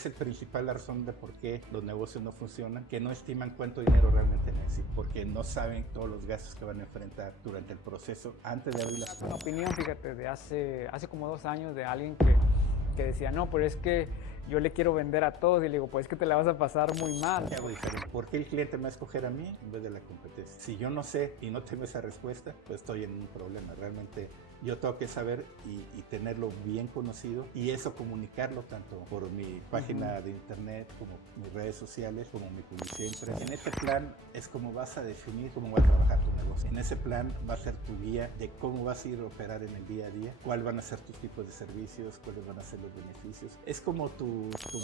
es el principal razón de por qué los negocios no funcionan, que no estiman cuánto dinero realmente necesitan, porque no saben todos los gastos que van a enfrentar durante el proceso antes de abrir las... Una opinión, fíjate, de hace como 2 años de alguien que decía, no, pero es que yo le quiero vender a todos, y le digo, pues es que te la vas a pasar muy mal. ¿Qué hago diferente? ¿Por qué el cliente me va a escoger a mí en vez de la competencia? Si yo no sé y no tengo esa respuesta, pues estoy en un problema. Realmente yo tengo que saber y tenerlo bien conocido, y eso comunicarlo tanto por mi página de internet, como mis redes sociales, como mi publicidad impresa. En este plan es como vas a definir cómo va a trabajar tu negocio. En ese plan va a ser tu guía de cómo vas a ir a operar en el día a día, cuáles van a ser tus tipos de servicios, cuáles van a ser los beneficios. Es como tu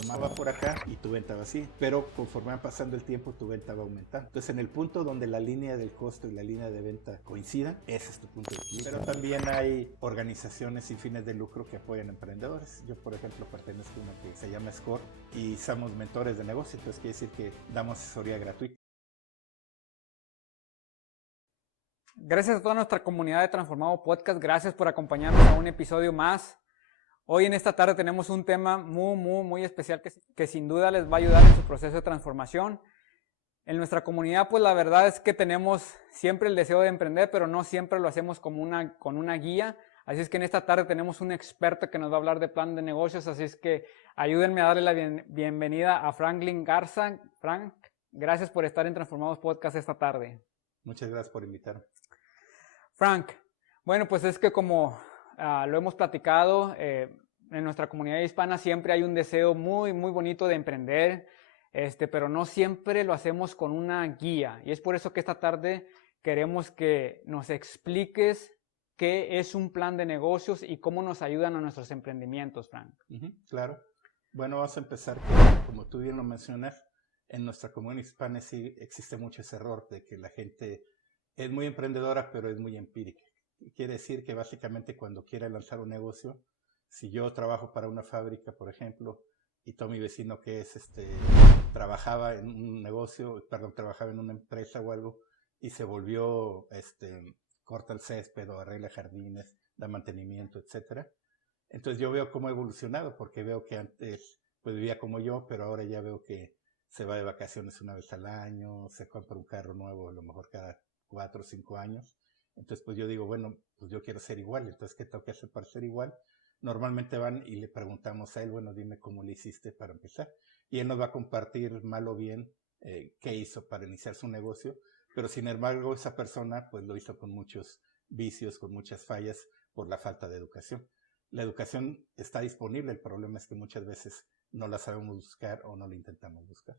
mapa por acá y tu venta va así, pero conforme va pasando el tiempo tu venta va aumentando. Entonces en el punto donde la línea del costo y la línea de venta coincidan, ese es tu punto de equilibrio. Pero también hay organizaciones sin fines de lucro que apoyan a emprendedores. Yo, por ejemplo, pertenezco a una que se llama SCORE y somos mentores de negocio, entonces quiere decir que damos asesoría gratuita. Gracias a toda nuestra comunidad de Transformado Podcast, gracias por acompañarnos a un episodio más. Hoy en esta tarde tenemos un tema muy especial que sin duda les va a ayudar en su proceso de transformación. En nuestra comunidad, pues la verdad es que tenemos siempre el deseo de emprender, pero no siempre lo hacemos con una guía. Así es que en esta tarde tenemos un experto que nos va a hablar de plan de negocios, así es que ayúdenme a darle la bienvenida a Franklin Garza. Frank, gracias por estar en Transformados Podcast esta tarde. Muchas gracias por invitarme. Frank, bueno, pues es que como lo hemos platicado, en nuestra comunidad hispana siempre hay un deseo muy bonito de emprender, pero no siempre lo hacemos con una guía. Y es por eso que esta tarde queremos que nos expliques qué es un plan de negocios y cómo nos ayudan a nuestros emprendimientos, Frank. Claro. Bueno, vamos a empezar, como tú bien lo mencionas, en nuestra comunidad hispana sí existe mucho ese error de que la gente es muy emprendedora, pero es muy empírica. Quiere decir que básicamente cuando quiere lanzar un negocio, si yo trabajo para una fábrica, por ejemplo, y todo mi vecino que es trabajaba en un negocio, trabajaba en una empresa o algo, y se volvió, corta el césped o arregla jardines, da mantenimiento, etcétera. Entonces yo veo cómo ha evolucionado, porque veo que antes pues vivía como yo, pero ahora ya veo que se va de vacaciones una vez al año, se compra un carro nuevo a lo mejor cada 4 o 5 años. Entonces pues yo digo, bueno, pues yo quiero ser igual, entonces ¿qué tengo que hacer para ser igual? Normalmente van y le preguntamos a él, bueno, dime cómo le hiciste para empezar. Y él nos va a compartir mal o bien qué hizo para iniciar su negocio, pero sin embargo esa persona pues lo hizo con muchos vicios, con muchas fallas por la falta de educación. La educación está disponible, el problema es que muchas veces no la sabemos buscar o no la intentamos buscar.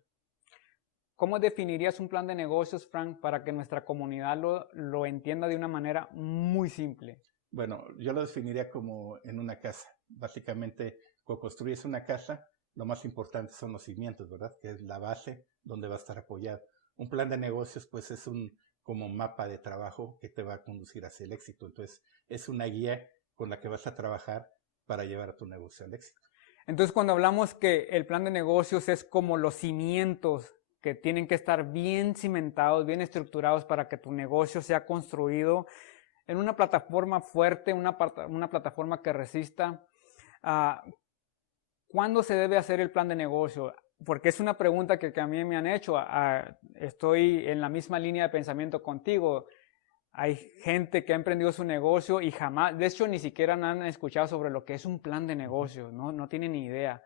¿Cómo definirías un plan de negocios, Frank, para que nuestra comunidad lo entienda de una manera muy simple? Bueno, yo lo definiría como en una casa. Básicamente, cuando construyes una casa, lo más importante son los cimientos, ¿verdad? Que es la base donde va a estar apoyado. Un plan de negocios, pues es un como mapa de trabajo que te va a conducir hacia el éxito. Entonces, es una guía con la que vas a trabajar para llevar a tu negocio al éxito. Entonces, cuando hablamos que el plan de negocios es como los cimientos que tienen que estar bien cimentados, bien estructurados para que tu negocio sea construido en una plataforma fuerte, una plataforma que resista. ¿Cuándo se debe hacer el plan de negocio? Porque es una pregunta que a mí me han hecho. Estoy en la misma línea de pensamiento contigo. Hay gente que ha emprendido su negocio y jamás, de hecho, ni siquiera han escuchado sobre lo que es un plan de negocio, no tienen ni idea.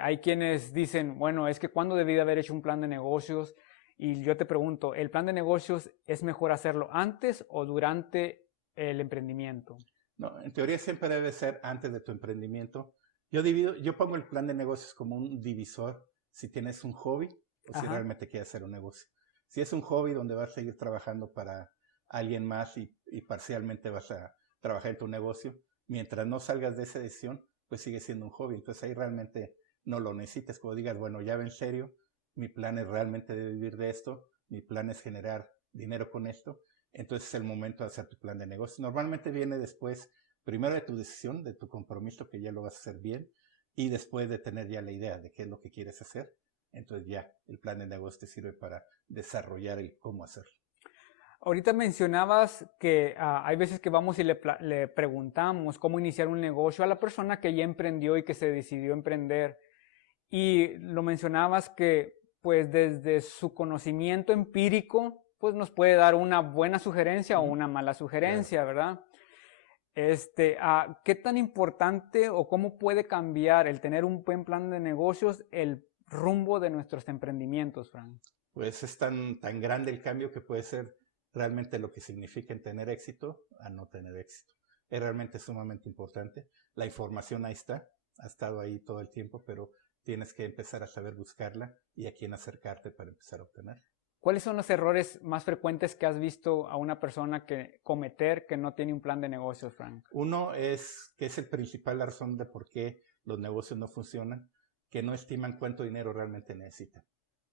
Hay quienes dicen, bueno, es que ¿cuándo debí de haber hecho un plan de negocios? Y yo te pregunto, ¿el plan de negocios es mejor hacerlo antes o durante el emprendimiento? No, en teoría siempre debe ser antes de tu emprendimiento. Yo pongo el plan de negocios como un divisor si tienes un hobby o si realmente quieres hacer un negocio. Si es un hobby donde vas a seguir trabajando para alguien más y parcialmente vas a trabajar en tu negocio, mientras no salgas de esa decisión, pues sigue siendo un hobby. Entonces ahí realmente no lo necesitas. Como digas, bueno, ya en serio, mi plan es realmente de vivir de esto, mi plan es generar dinero con esto, entonces es el momento de hacer tu plan de negocio. Normalmente viene después, primero de tu decisión, de tu compromiso, que ya lo vas a hacer bien, y después de tener ya la idea de qué es lo que quieres hacer, entonces ya el plan de negocio te sirve para desarrollar el cómo hacerlo. Ahorita mencionabas que hay veces que vamos y le preguntamos cómo iniciar un negocio a la persona que ya emprendió y que se decidió emprender. Y lo mencionabas que pues desde su conocimiento empírico pues nos puede dar una buena sugerencia o una mala sugerencia, ¿verdad? ¿Qué tan importante o cómo puede cambiar el tener un buen plan de negocios el rumbo de nuestros emprendimientos, Frank? Pues es tan grande el cambio que puede ser realmente lo que significa en tener éxito a no tener éxito. Es realmente sumamente importante. La información ahí está, ha estado ahí todo el tiempo, pero tienes que empezar a saber buscarla y a quién acercarte para empezar a obtenerla. ¿Cuáles son los errores más frecuentes que has visto a una persona cometer que no tiene un plan de negocios, Frank? Uno es que es el principal razón de por qué los negocios no funcionan, que no estiman cuánto dinero realmente necesitan,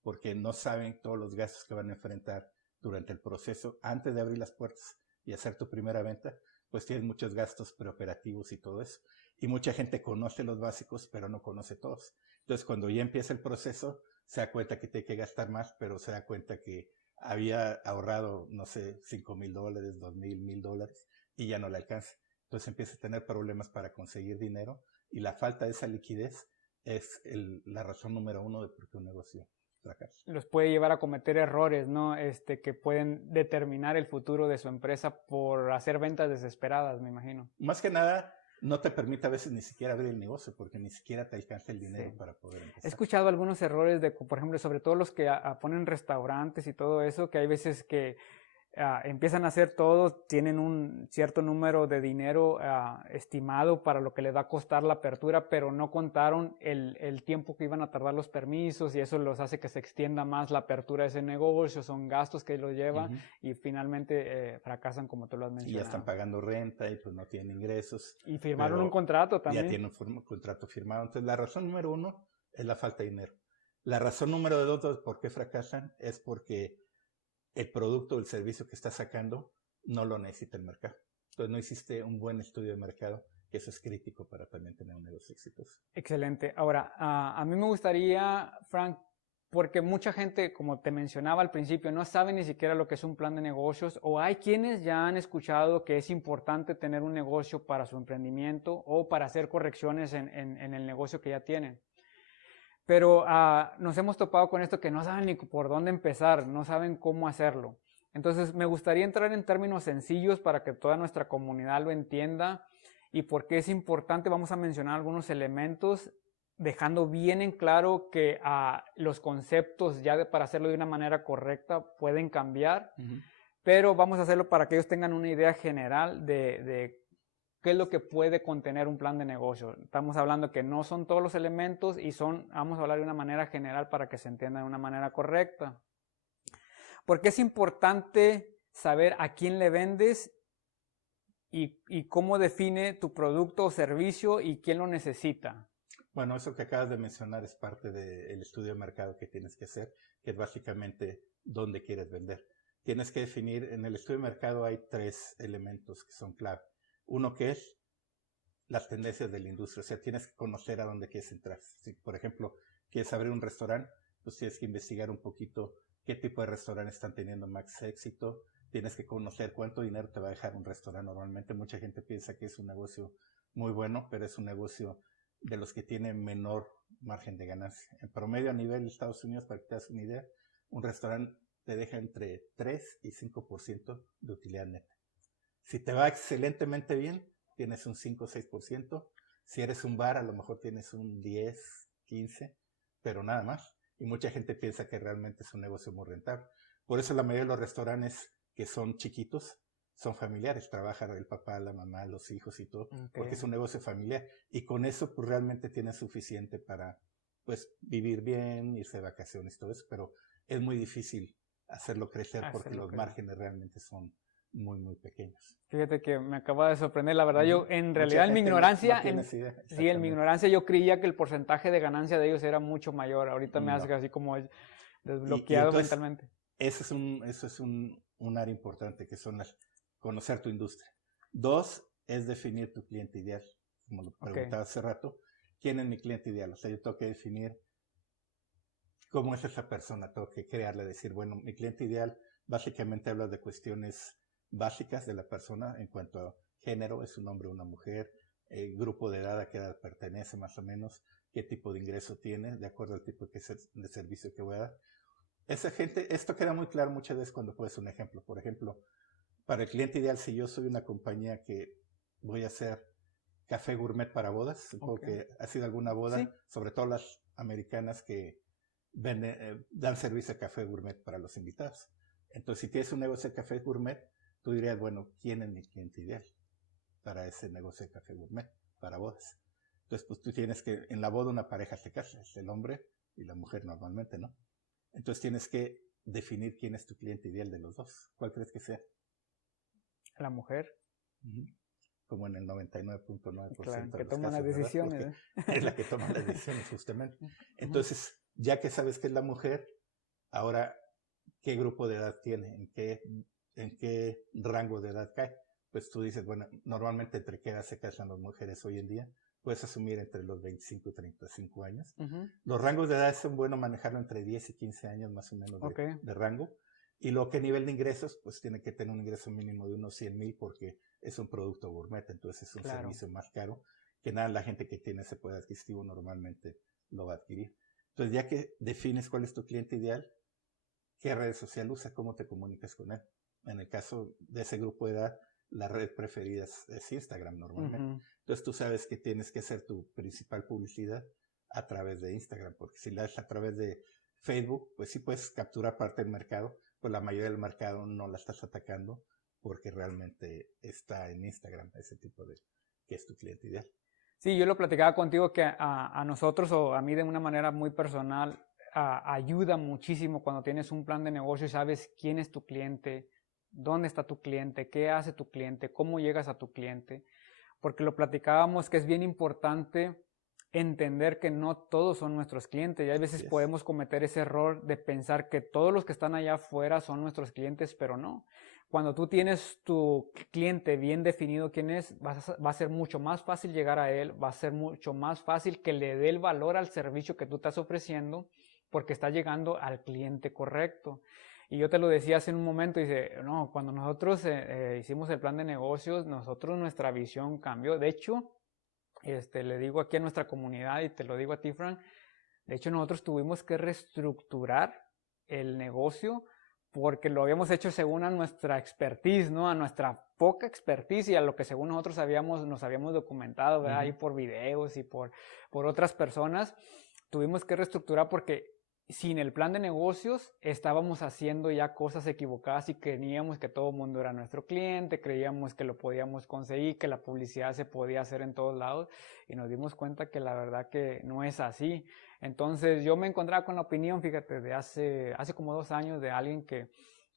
porque no saben todos los gastos que van a enfrentar durante el proceso. Antes de abrir las puertas y hacer tu primera venta, pues tienes muchos gastos preoperativos y todo eso. Y mucha gente conoce los básicos, pero no conoce todos. Entonces, cuando ya empieza el proceso, se da cuenta que tiene que gastar más, pero se da cuenta que había ahorrado, no sé, $5,000, $2,000, $1,000 y ya no le alcanza. Entonces empieza a tener problemas para conseguir dinero y la falta de esa liquidez es la razón número uno de por qué un negocio fracasa. Los puede llevar a cometer errores, ¿no? Que pueden determinar el futuro de su empresa por hacer ventas desesperadas, me imagino. Más que nada, no te permite a veces ni siquiera abrir el negocio porque ni siquiera te alcanza el dinero para poder empezar. He escuchado algunos errores por ejemplo, sobre todo los que ponen restaurantes y todo eso, que hay veces que empiezan a hacer todo, tienen un cierto número de dinero estimado para lo que les va a costar la apertura, pero no contaron el tiempo que iban a tardar los permisos y eso los hace que se extienda más la apertura de ese negocio, son gastos que los llevan y finalmente fracasan como tú lo has mencionado. Y ya están pagando renta y pues no tienen ingresos. Y firmaron un contrato también. Ya tienen un contrato firmado. Entonces la razón número uno es la falta de dinero. La razón número dos de por qué fracasan es porque el producto o el servicio que está sacando no lo necesita el mercado. Entonces no hiciste un buen estudio de mercado, que eso es crítico para también tener un negocio exitoso. Excelente. Ahora, a mí me gustaría, Frank, porque mucha gente, como te mencionaba al principio, no sabe ni siquiera lo que es un plan de negocios, o hay quienes ya han escuchado que es importante tener un negocio para su emprendimiento o para hacer correcciones en el negocio que ya tienen. Pero nos hemos topado con esto que no saben ni por dónde empezar, no saben cómo hacerlo. Entonces, me gustaría entrar en términos sencillos para que toda nuestra comunidad lo entienda y por qué es importante. Vamos a mencionar algunos elementos, dejando bien en claro que los conceptos ya para hacerlo de una manera correcta pueden cambiar, pero vamos a hacerlo para que ellos tengan una idea general de qué es lo que puede contener un plan de negocio. Estamos hablando que no son todos los elementos y vamos a hablar de una manera general para que se entienda de una manera correcta. Porque es importante saber a quién le vendes y cómo define tu producto o servicio y quién lo necesita. Bueno, eso que acabas de mencionar es parte del estudio de mercado que tienes que hacer, que es básicamente dónde quieres vender. Tienes que definir, en el estudio de mercado hay 3 elementos que son clave. Uno que es las tendencias de la industria, o sea, tienes que conocer a dónde quieres entrar. Si, por ejemplo, quieres abrir un restaurante, pues tienes que investigar un poquito qué tipo de restaurantes están teniendo más éxito. Tienes que conocer cuánto dinero te va a dejar un restaurante. Normalmente mucha gente piensa que es un negocio muy bueno, pero es un negocio de los que tiene menor margen de ganancia. En promedio a nivel de Estados Unidos, para que te hagas una idea, un restaurante te deja entre 3 y 5% de utilidad neta. Si te va excelentemente bien, tienes un 5 o 6%. Si eres un bar, a lo mejor tienes un 10, 15, pero nada más. Y mucha gente piensa que realmente es un negocio muy rentable. Por eso la mayoría de los restaurantes que son chiquitos son familiares. Trabaja el papá, la mamá, los hijos y todo, porque es un negocio familiar. Y con eso pues realmente tienes suficiente para pues vivir bien, irse de vacaciones y todo eso. Pero es muy difícil hacerlo crecer porque los márgenes realmente son muy, muy pequeños. Fíjate que me acaba de sorprender, la verdad, yo en realidad en mi ignorancia, en mi ignorancia yo creía que el porcentaje de ganancia de ellos era mucho mayor, ahorita me hace así como desbloqueado entonces, mentalmente. Eso es un área importante, que son conocer tu industria. 2, es definir tu cliente ideal, como lo preguntaba hace rato, ¿quién es mi cliente ideal? O sea, yo tengo que definir cómo es esa persona, tengo que crearle, decir, bueno, mi cliente ideal básicamente habla de cuestiones básicas de la persona en cuanto a género, es un hombre o una mujer, grupo de edad a qué edad pertenece más o menos, qué tipo de ingreso tiene, de acuerdo al tipo de servicio que voy a dar. Esa gente, esto queda muy claro muchas veces cuando puedes un ejemplo. Por ejemplo, para el cliente ideal, si yo soy una compañía que voy a hacer café gourmet para bodas, supongo que ha sido alguna boda, Sí. sobre todo las americanas que dan servicio de café gourmet para los invitados. Entonces, si tienes un negocio de café gourmet, tú dirías, bueno, ¿quién es mi cliente ideal para ese negocio de café gourmet, para bodas? Entonces, pues tú tienes que, en la boda una pareja se casa, es el hombre y la mujer normalmente, ¿no? Entonces tienes que definir quién es tu cliente ideal de los dos. ¿Cuál crees que sea? La mujer. Como en el 99.9% Claro, de que los toman casos, las decisiones. ¿verdad? Porque es la que toma las decisiones, justamente. Entonces, ya que sabes que es la mujer, ahora, ¿qué grupo de edad tiene? ¿En qué rango de edad cae? Pues tú dices, bueno, normalmente ¿entre qué edad se casan las mujeres hoy en día? Puedes asumir entre los 25 y 35 años. Los rangos de edad son bueno manejarlo entre 10 y 15 años más o menos de rango. Y lo que nivel de ingresos, pues tiene que tener un ingreso mínimo de unos 100,000 porque es un producto gourmet, entonces es un servicio más caro que nada la gente que tiene ese poder adquisitivo normalmente lo va a adquirir. Entonces ya que defines cuál es tu cliente ideal, ¿qué red social usa? ¿Cómo te comunicas con él? En el caso de ese grupo de edad, la red preferida es Instagram normalmente. Entonces tú sabes que tienes que hacer tu principal publicidad a través de Instagram, porque si la haces a través de Facebook, pues sí puedes capturar parte del mercado, pues la mayoría del mercado no la estás atacando porque realmente está en Instagram ese tipo de, que es tu cliente ideal. Sí, yo lo platicaba contigo que a nosotros o a mí de una manera muy personal ayuda muchísimo cuando tienes un plan de negocio y sabes quién es tu cliente, dónde está tu cliente, qué hace tu cliente, cómo llegas a tu cliente, porque lo platicábamos que es bien importante entender que no todos son nuestros clientes y a veces podemos cometer ese error de pensar que todos los que están allá afuera son nuestros clientes, pero no. Cuando tú tienes tu cliente bien definido quién es, va a ser mucho más fácil llegar a él, va a ser mucho más fácil que le dé el valor al servicio que tú estás ofreciendo porque está llegando al cliente correcto. Y yo te lo decía hace un momento, dice, no, cuando nosotros hicimos el plan de negocios, nuestra visión cambió. De hecho, le digo aquí a nuestra comunidad y te lo digo a ti, Frank, de hecho nosotros tuvimos que reestructurar el negocio porque lo habíamos hecho según a nuestra expertise, ¿no? A nuestra poca expertise y a lo que según nosotros nos habíamos documentado, ¿verdad? Ahí por videos y por otras personas. Tuvimos que reestructurar porque sin el plan de negocios estábamos haciendo ya cosas equivocadas y creíamos que todo el mundo era nuestro cliente, creíamos que lo podíamos conseguir, que la publicidad se podía hacer en todos lados y nos dimos cuenta que la verdad que no es así. Entonces yo me encontraba con la opinión, fíjate, de hace como 2 años de alguien que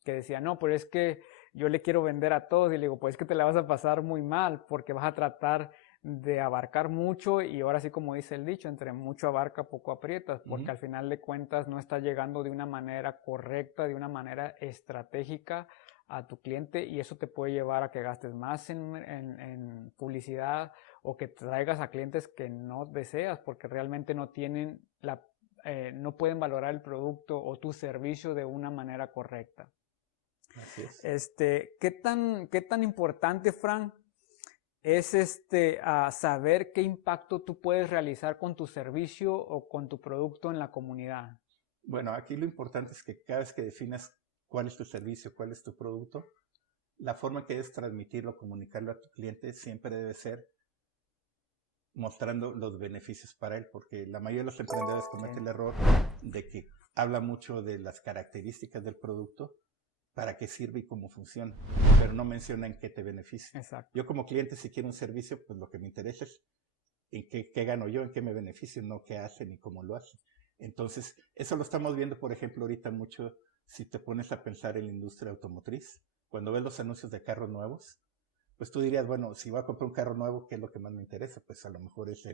decía, no, pero es que yo le quiero vender a todos y le digo, pues es que te la vas a pasar muy mal porque vas a tratar de abarcar mucho y ahora sí como dice el dicho, entre mucho abarca poco aprietas, porque al final de cuentas no está llegando de una manera correcta, de una manera estratégica a tu cliente y eso te puede llevar a que gastes más en publicidad o que traigas a clientes que no deseas porque realmente no tienen no pueden valorar el producto o tu servicio de una manera correcta. Así es. ¿Qué tan importante, Frank, es a saber qué impacto tú puedes realizar con tu servicio o con tu producto en la comunidad? Bueno, aquí lo importante es que cada vez que definas cuál es tu servicio, cuál es tu producto, la forma que debes transmitirlo, comunicarlo a tu cliente siempre debe ser mostrando los beneficios para él, porque la mayoría de los emprendedores cometen el error de que habla mucho de las características del producto, para qué sirve y cómo funciona, pero no menciona en qué te beneficia. Exacto. Yo como cliente, si quiero un servicio, pues lo que me interesa es en qué gano yo, en qué me beneficio, no qué hacen y cómo lo hacen. Entonces, eso lo estamos viendo, por ejemplo, ahorita mucho, si te pones a pensar en la industria automotriz, cuando ves los anuncios de carros nuevos, pues tú dirías, bueno, si voy a comprar un carro nuevo, ¿qué es lo que más me interesa? Pues a lo mejor es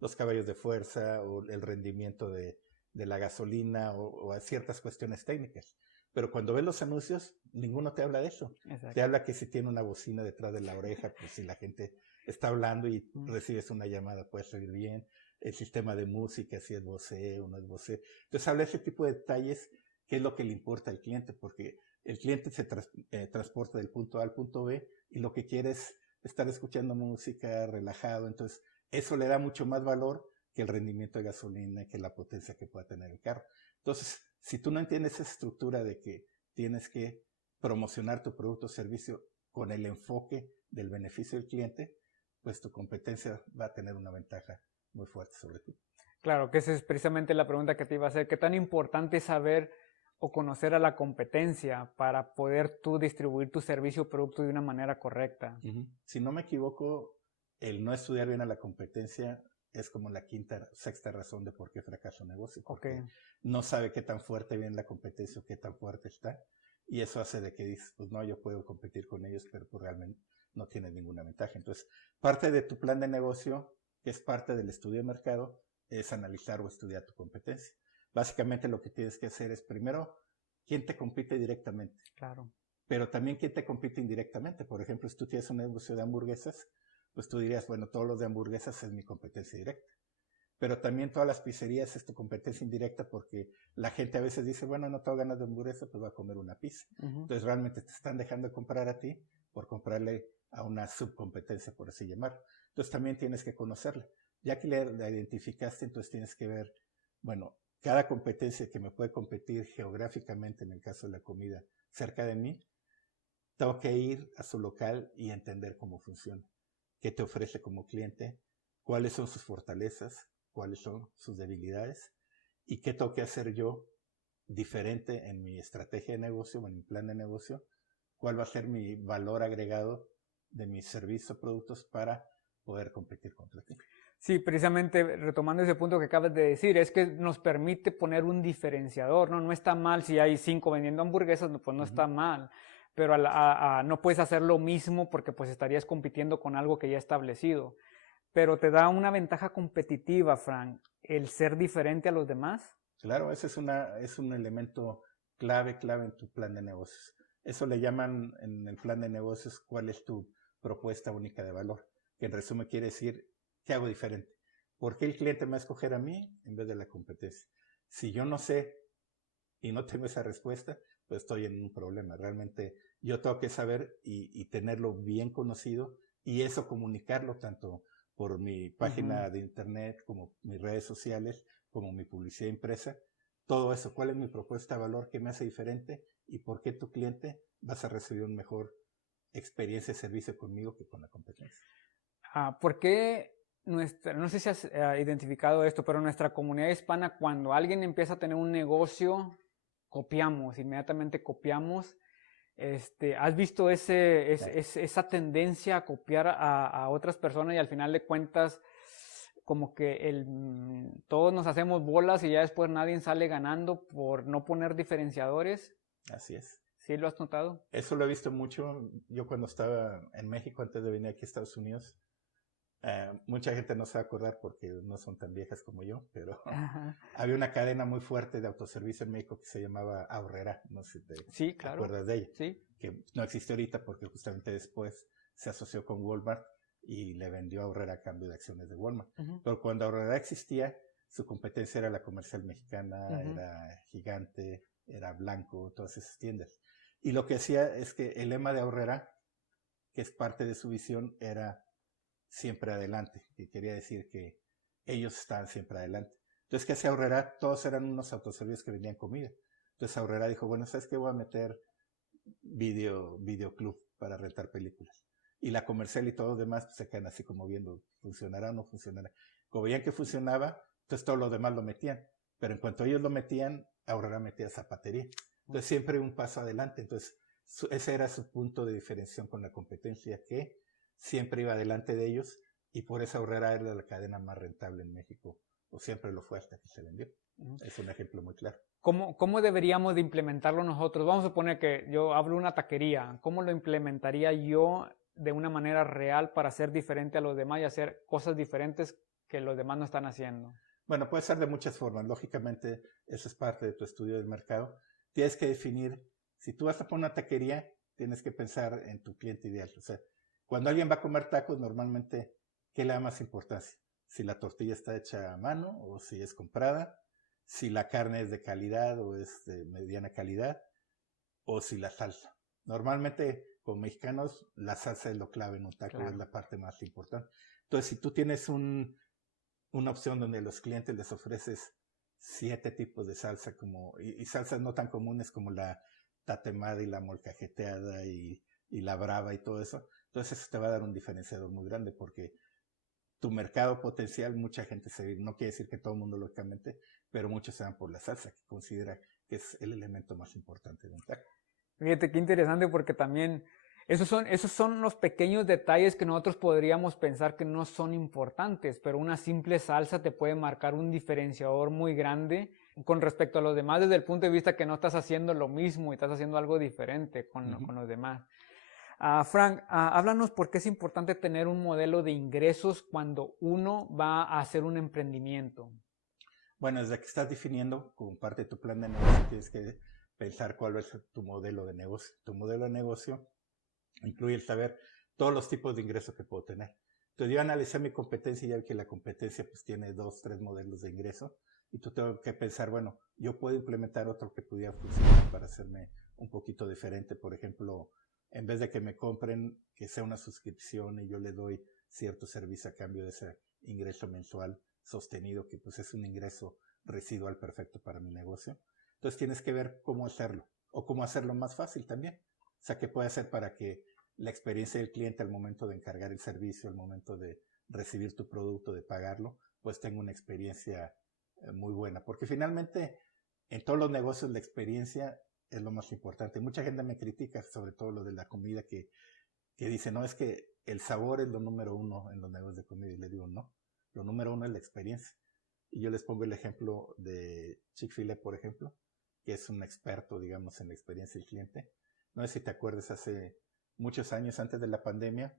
los caballos de fuerza o el rendimiento de la gasolina o a ciertas cuestiones técnicas. Pero cuando ves los anuncios, ninguno te habla de eso. Exacto. Te habla que si tiene una bocina detrás de la oreja, pues si la gente está hablando y recibes una llamada, puede salir bien. El sistema de música, si es Bose o no es Bose. Entonces habla de ese tipo de detalles, que es lo que le importa al cliente, porque el cliente se transporta del punto A al punto B y lo que quiere es estar escuchando música, relajado. Entonces eso le da mucho más valor que el rendimiento de gasolina, que la potencia que pueda tener el carro. Entonces, si tú no entiendes esa estructura de que tienes que promocionar tu producto o servicio con el enfoque del beneficio del cliente, pues tu competencia va a tener una ventaja muy fuerte sobre ti. Claro, que esa es precisamente la pregunta que te iba a hacer. ¿Qué tan importante es saber o conocer a la competencia para poder tú distribuir tu servicio o producto de una manera correcta? Si no me equivoco, el no estudiar bien a la competencia es como la quinta, sexta razón de por qué fracasa un negocio. Porque no sabe qué tan fuerte viene la competencia o qué tan fuerte está. Y eso hace de que dices, pues no, yo puedo competir con ellos, pero pues realmente no tienes ninguna ventaja. Entonces, parte de tu plan de negocio, que es parte del estudio de mercado, es analizar o estudiar tu competencia. Básicamente lo que tienes que hacer es primero, ¿quién te compite directamente? Claro. Pero también quién te compite indirectamente. Por ejemplo, si tú tienes un negocio de hamburguesas, pues tú dirías, bueno, todos los de hamburguesas es mi competencia directa. Pero también todas las pizzerías es tu competencia indirecta porque la gente a veces dice, bueno, no tengo ganas de hamburguesa, pues voy a comer una pizza. Entonces realmente te están dejando de comprar a ti por comprarle a una subcompetencia, por así llamarlo. Entonces también tienes que conocerla. Ya que la identificaste, entonces tienes que ver, bueno, cada competencia que me puede competir geográficamente, en el caso de la comida, cerca de mí, tengo que ir a su local y entender cómo funciona, qué te ofrece como cliente, cuáles son sus fortalezas, cuáles son sus debilidades y qué tengo que hacer yo diferente en mi estrategia de negocio o en mi plan de negocio, cuál va a ser mi valor agregado de mis servicios o productos para poder competir contra ti. Sí, precisamente retomando ese punto que acabas de decir, es que nos permite poner un diferenciador, ¿no? No está mal si hay 5 vendiendo hamburguesas, pues no está mal, pero no puedes hacer lo mismo porque pues estarías compitiendo con algo que ya establecido. Pero te da una ventaja competitiva, Frank, el ser diferente a los demás. Claro, ese es un elemento clave en tu plan de negocios. Eso le llaman en el plan de negocios cuál es tu propuesta única de valor, que en resumen quiere decir ¿qué hago diferente? ¿Por qué el cliente me va a escoger a mí en vez de la competencia? Si yo no sé y no tengo esa respuesta, pues estoy en un problema. Realmente yo tengo que saber y tenerlo bien conocido y eso comunicarlo tanto por mi página de internet como mis redes sociales, como mi publicidad impresa. Todo eso, cuál es mi propuesta de valor, qué me hace diferente y por qué tu cliente vas a recibir una mejor experiencia y servicio conmigo que con la competencia. ¿Por qué no sé si has identificado esto, pero nuestra comunidad hispana, cuando alguien empieza a tener un negocio, inmediatamente copiamos? ¿Has visto esa tendencia a copiar a otras personas y al final de cuentas como que todos nos hacemos bolas y ya después nadie sale ganando por no poner diferenciadores? Así es. ¿Sí lo has notado? Eso lo he visto mucho. Yo cuando estaba en México, antes de venir aquí a Estados Unidos, mucha gente no se va a acordar porque no son tan viejas como yo, pero había una cadena muy fuerte de autoservicio en México que se llamaba Aurrera, no sé si te acuerdas de ella, que no existe ahorita porque justamente después se asoció con Walmart y le vendió a Aurrera a cambio de acciones de Walmart. Pero cuando Aurrera existía, su competencia era la Comercial Mexicana, era Gigante, era Blanco, todas esas tiendas. Y lo que hacía es que el lema de Aurrera, que es parte de su visión, era siempre adelante, que quería decir que ellos estaban siempre adelante. Entonces, ¿qué hacía Aurrera? Todos eran unos autoservicios que vendían comida. Entonces Aurrera dijo, bueno, ¿sabes qué? Voy a meter videoclub para rentar películas. Y la comercial y todos los demás pues, se quedan así como viendo, ¿funcionará o no funcionará? Como veían que funcionaba, entonces todos los demás lo metían. Pero en cuanto ellos lo metían, Aurrera metía zapatería. Entonces siempre un paso adelante. Entonces ese era su punto de diferenciación con la competencia, que siempre iba delante de ellos y por eso Aurrera era la cadena más rentable en México, o siempre lo fue hasta que se vendió. Es un ejemplo muy claro. ¿Cómo deberíamos de implementarlo nosotros? Vamos a suponer que yo abro una taquería. ¿Cómo lo implementaría yo de una manera real para ser diferente a los demás y hacer cosas diferentes que los demás no están haciendo? Bueno, puede ser de muchas formas. Lógicamente, eso es parte de tu estudio del mercado. Tienes que definir, si tú vas a poner una taquería, tienes que pensar en tu cliente ideal. O sea, cuando alguien va a comer tacos, normalmente, ¿qué le da más importancia? Si la tortilla está hecha a mano o si es comprada, si la carne es de calidad o es de mediana calidad, o si la salsa. Normalmente, como mexicanos, la salsa es lo clave en un taco, es la parte más importante. Entonces, si tú tienes un una opción donde a los clientes les ofreces 7 tipos de salsa y salsas no tan comunes como la tatemada y la molcajeteada y la brava y todo eso. Entonces eso te va a dar un diferenciador muy grande porque tu mercado potencial, mucha gente no quiere decir que todo el mundo lógicamente, pero muchos se van por la salsa, que considera que es el elemento más importante de un taco. Fíjate qué interesante porque también esos son los pequeños detalles que nosotros podríamos pensar que no son importantes, pero una simple salsa te puede marcar un diferenciador muy grande con respecto a los demás desde el punto de vista que no estás haciendo lo mismo y estás haciendo algo diferente con los demás. Frank, háblanos por qué es importante tener un modelo de ingresos cuando uno va a hacer un emprendimiento. Bueno, desde que estás definiendo como parte de tu plan de negocio, tienes que pensar cuál es tu modelo de negocio. Tu modelo de negocio incluye el saber todos los tipos de ingresos que puedo tener. Entonces yo analicé mi competencia y ya vi que la competencia pues tiene 2, 3 modelos de ingreso y tú tengo que pensar, bueno, yo puedo implementar otro que pudiera funcionar para hacerme un poquito diferente. Por ejemplo, en vez de que me compren, que sea una suscripción y yo le doy cierto servicio a cambio de ese ingreso mensual sostenido, que pues es un ingreso residual perfecto para mi negocio. Entonces tienes que ver cómo hacerlo o cómo hacerlo más fácil también. O sea, qué puede hacer para que la experiencia del cliente al momento de encargar el servicio, al momento de recibir tu producto, de pagarlo, pues tenga una experiencia muy buena. Porque finalmente en todos los negocios la experiencia es lo más importante. Mucha gente me critica, sobre todo lo de la comida, que dice, no, es que el sabor es lo número 1 en los negocios de comida. Y le digo, no, lo número 1 es la experiencia. Y yo les pongo el ejemplo de Chick-fil-A, por ejemplo, que es un experto, digamos, en la experiencia del cliente. No sé si te acuerdas, hace muchos años antes de la pandemia,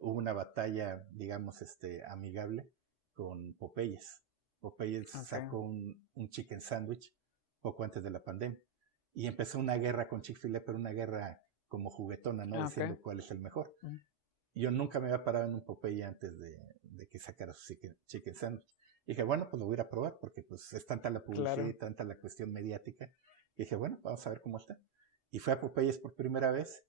hubo una batalla, digamos, amigable con Popeyes. Popeyes sacó un chicken sandwich poco antes de la pandemia. Y empezó una guerra con Chick-fil-A, pero una guerra como juguetona, ¿no? Diciendo cuál es el mejor. Yo nunca me había parado en un Popeye antes de que sacara su chicken sandwich. Y dije, bueno, pues lo voy a ir a probar, porque pues es tanta la publicidad y tanta la cuestión mediática. Y dije, bueno, vamos a ver cómo está. Y fui a Popeyes por primera vez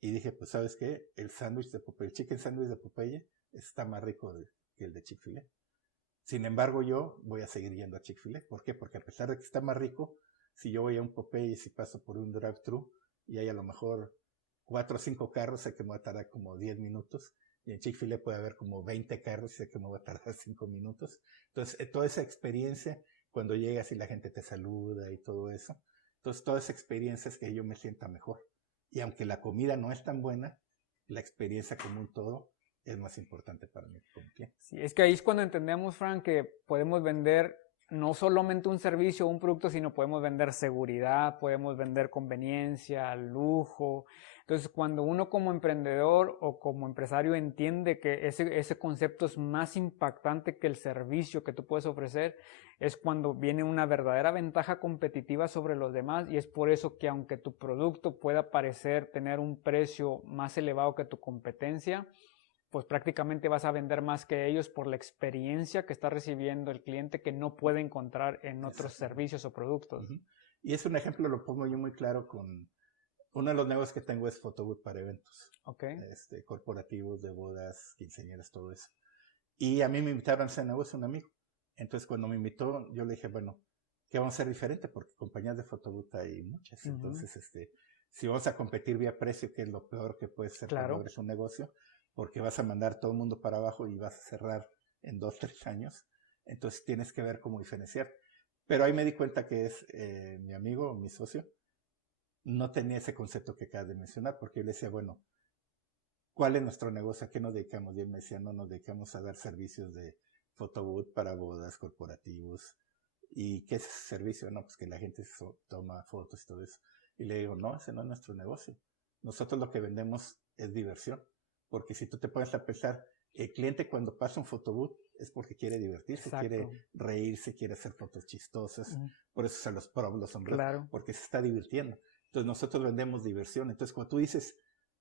y dije, pues, ¿sabes qué? El sándwich de Popeye, el chicken sandwich de Popeye está más rico que el de Chick-fil-A. Sin embargo, yo voy a seguir yendo a Chick-fil-A. ¿Por qué? Porque a pesar de que está más rico, si yo voy a un Popeyes y paso por un drive-thru y hay a lo mejor 4 o 5 carros, sé que me va a tardar como 10 minutos. Y en Chick-fil-A puede haber como 20 carros y sé que me va a tardar 5 minutos. Entonces, toda esa experiencia, cuando llegas y la gente te saluda y todo eso, entonces toda esa experiencia es que yo me sienta mejor. Y aunque la comida no es tan buena, la experiencia como un todo es más importante para mí como cliente. Sí, es que ahí es cuando entendemos, Frank, que podemos vender no solamente un servicio o un producto, sino podemos vender seguridad, podemos vender conveniencia, lujo. Entonces, cuando uno como emprendedor o como empresario entiende que ese concepto es más impactante que el servicio que tú puedes ofrecer, es cuando viene una verdadera ventaja competitiva sobre los demás, y es por eso que aunque tu producto pueda parecer tener un precio más elevado que tu competencia, pues prácticamente vas a vender más que ellos por la experiencia que está recibiendo el cliente que no puede encontrar en otros servicios o productos. Y es un ejemplo, lo pongo yo muy claro con uno de los negocios que tengo, es photobooth para eventos. Corporativos, de bodas, quinceañeras, todo eso. Y a mí me invitaron a ese negocio un amigo. Entonces cuando me invitó, yo le dije, bueno, ¿qué vamos a hacer diferente? Porque compañías de photobooth hay muchas. Entonces, si vamos a competir vía precio, que es lo peor que puede ser cuando abres un negocio, porque vas a mandar todo el mundo para abajo y vas a cerrar en 2, 3 años. Entonces tienes que ver cómo diferenciar. Pero ahí me di cuenta que es mi amigo, mi socio, no tenía ese concepto que acabas de mencionar, porque yo le decía, bueno, ¿cuál es nuestro negocio? ¿A qué nos dedicamos? Y él me decía, no, nos dedicamos a dar servicios de photobooth para bodas, corporativos. ¿Y qué es ese servicio? No, pues que la gente toma fotos y todo eso. Y le digo, no, ese no es nuestro negocio. Nosotros lo que vendemos es diversión. Porque si tú te pones a pensar, el cliente cuando pasa un photobooth es porque quiere divertirse, quiere reírse, quiere hacer fotos chistosas. Por eso se los pros, los hombres, porque se está divirtiendo. Entonces nosotros vendemos diversión. Entonces cuando tú dices,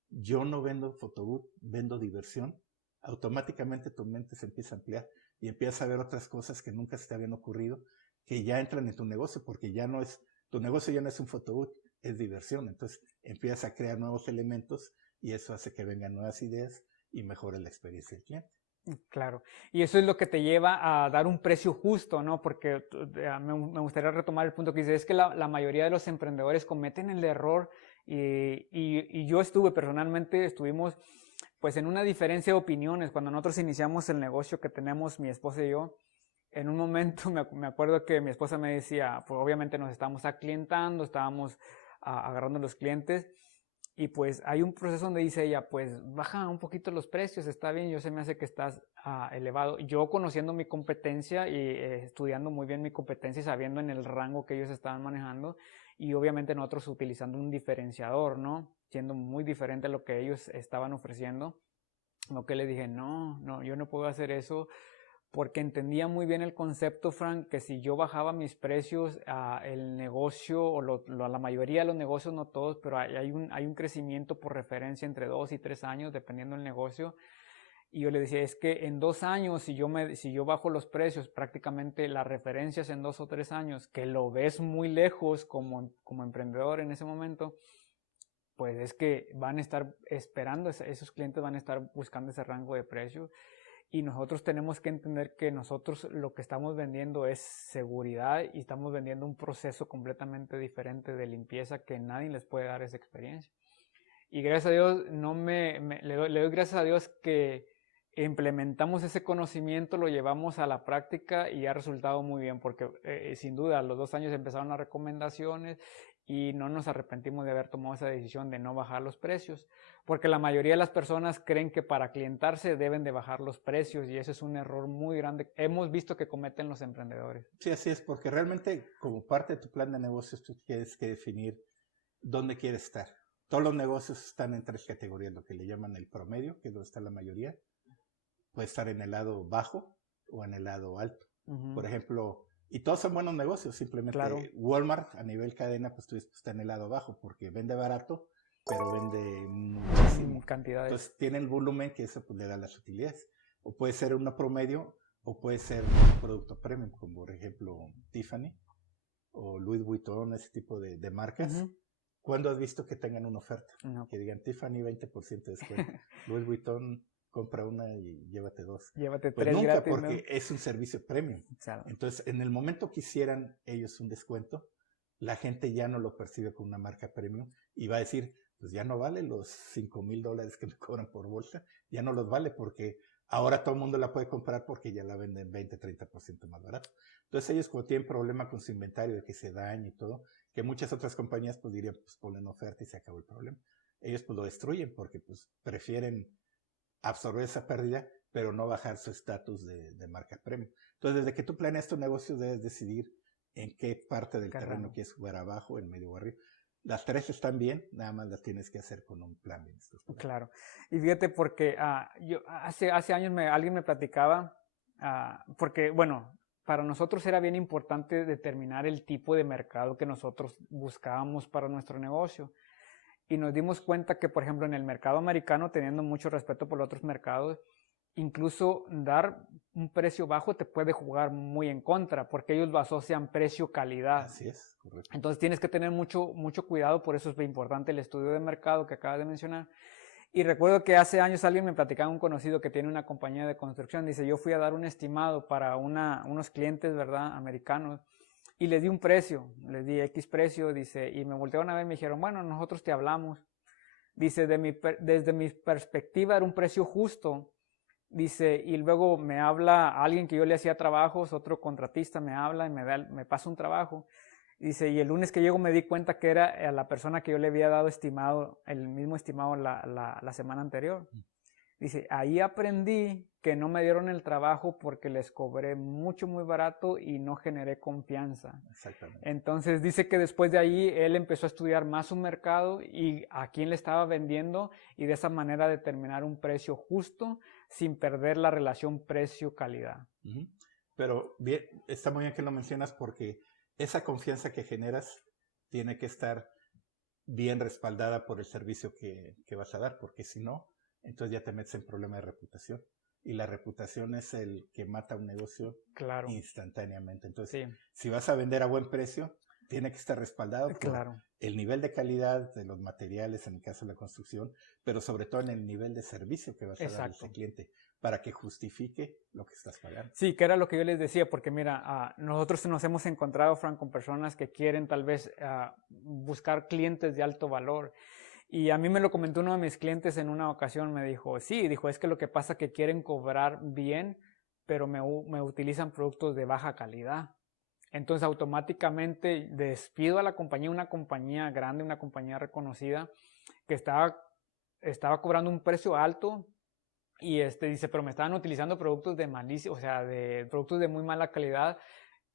yo no vendo photobooth, vendo diversión, automáticamente tu mente se empieza a ampliar y empiezas a ver otras cosas que nunca se te habían ocurrido, que ya entran en tu negocio, porque ya no es, tu negocio ya no es un photobooth, es diversión. Entonces empiezas a crear nuevos elementos y eso hace que vengan nuevas ideas y mejore la experiencia del cliente. Claro, y eso es lo que te lleva a dar un precio justo, ¿no? Porque me gustaría retomar el punto que dices, es que la mayoría de los emprendedores cometen el error y yo estuvimos pues en una diferencia de opiniones cuando nosotros iniciamos el negocio que tenemos mi esposa y yo. En un momento me acuerdo que mi esposa me decía, pues obviamente nos estábamos aclientando, estábamos agarrando los clientes. Y pues hay un proceso donde dice ella, pues baja un poquito los precios, está bien, yo se me hace que estás elevado. Yo conociendo mi competencia y estudiando muy bien mi competencia y sabiendo en el rango que ellos estaban manejando y obviamente nosotros utilizando un diferenciador, ¿no? Siendo muy diferente a lo que ellos estaban ofreciendo. Lo que le dije, no, yo no puedo hacer eso porque entendía muy bien el concepto, Frank, que si yo bajaba mis precios, el negocio, o la mayoría de los negocios, no todos, pero hay un crecimiento por referencia entre 2 y 3 años, dependiendo del negocio. Y yo le decía, es que en 2 años, si yo bajo los precios, prácticamente las referencias en 2 o 3 años, que lo ves muy lejos como emprendedor en ese momento, pues es que van a estar esperando, esos clientes van a estar buscando ese rango de precios. Y nosotros tenemos que entender que nosotros lo que estamos vendiendo es seguridad y estamos vendiendo un proceso completamente diferente de limpieza que nadie les puede dar esa experiencia. Y gracias a Dios, le doy gracias a Dios que implementamos ese conocimiento, lo llevamos a la práctica y ha resultado muy bien, porque sin duda a los 2 años empezaron las recomendaciones y no nos arrepentimos de haber tomado esa decisión de no bajar los precios, porque la mayoría de las personas creen que para clientarse deben de bajar los precios y ese es un error muy grande. Hemos visto que cometen los emprendedores. Sí, así es, porque realmente como parte de tu plan de negocios tú tienes que definir dónde quieres estar. Todos los negocios están en 3 categorías, lo que le llaman el promedio, que es donde está la mayoría. Puede estar en el lado bajo o en el lado alto. Por ejemplo, y todos son buenos negocios, simplemente claro. Walmart a nivel cadena pues está en el lado bajo porque vende barato, pero vende muchísimo. Cantidades. Entonces tiene el volumen que eso pues, le da las utilidades. O puede ser una promedio o puede ser un producto premium, como por ejemplo Tiffany o Louis Vuitton, ese tipo de marcas. ¿Cuándo has visto que tengan una oferta? No. Que digan Tiffany 20% de descuento, Louis Vuitton compra una y llévate 2. Llévate pues 3 nunca, gratis, porque ¿no? es un servicio premium. Claro. Entonces, en el momento que hicieran ellos un descuento, la gente ya no lo percibe como una marca premium y va a decir, pues ya no vale los $5,000 que me cobran por bolsa, ya no los vale porque ahora todo el mundo la puede comprar porque ya la venden 20-30% más barato. Entonces ellos como tienen problema con su inventario de que se dañe y todo, que muchas otras compañías pues dirían, pues ponen oferta y se acabó el problema. Ellos pues lo destruyen porque pues prefieren absorber esa pérdida, pero no bajar su estatus de marca premium. Entonces, desde que tú planeas tu negocio, debes decidir en qué parte del terreno quieres jugar, abajo, en medio o arriba. Las 3 están bien, nada más las tienes que hacer con un plan bien. Claro. Y fíjate, porque yo hace años alguien me platicaba, porque, bueno, para nosotros era bien importante determinar el tipo de mercado que nosotros buscábamos para nuestro negocio. Y nos dimos cuenta que, por ejemplo, en el mercado americano, teniendo mucho respeto por los otros mercados, incluso dar un precio bajo te puede jugar muy en contra, porque ellos lo asocian precio-calidad. Así es, correcto. Entonces tienes que tener mucho cuidado, por eso es muy importante el estudio de mercado que acabas de mencionar. Y recuerdo que hace años alguien me platicaba, un conocido que tiene una compañía de construcción, dice, yo fui a dar un estimado para unos clientes, ¿verdad?, americanos, y les di un precio, les di X precio, dice, y me voltearon a ver y me dijeron, bueno, nosotros te hablamos. Dice, desde mi perspectiva era un precio justo. Dice, y luego me habla alguien que yo le hacía trabajos, otro contratista me habla y me pasa un trabajo. Dice, y el lunes que llego me di cuenta que era a la persona que yo le había dado estimado, el mismo estimado la semana anterior. Dice, ahí aprendí que no me dieron el trabajo porque les cobré muy barato y no generé confianza. Exactamente. Entonces dice que después de ahí él empezó a estudiar más su mercado y a quién le estaba vendiendo y de esa manera determinar un precio justo sin perder la relación precio-calidad. Pero bien, está muy bien que lo mencionas porque esa confianza que generas tiene que estar bien respaldada por el servicio que vas a dar, porque si no, entonces ya te metes en problema de reputación. Y la reputación es el que mata un negocio instantáneamente. Entonces, si vas a vender a buen precio, tiene que estar respaldado por Claro. el nivel de calidad de los materiales, en el caso de la construcción, pero sobre todo en el nivel de servicio que vas a dar a ese cliente, para que justifique lo que estás pagando. Sí, que era lo que yo les decía, porque mira, nosotros nos hemos encontrado, Frank, con personas que quieren tal vez buscar clientes de alto valor. Y a mí me lo comentó uno de mis clientes en una ocasión, me dijo, sí, dijo, es que lo que pasa es que quieren cobrar bien, pero me utilizan productos de baja calidad. Entonces automáticamente despido a la compañía, una compañía grande, una compañía reconocida, que estaba cobrando un precio alto y dice, pero me estaban utilizando productos de malicia, o sea, de productos de muy mala calidad,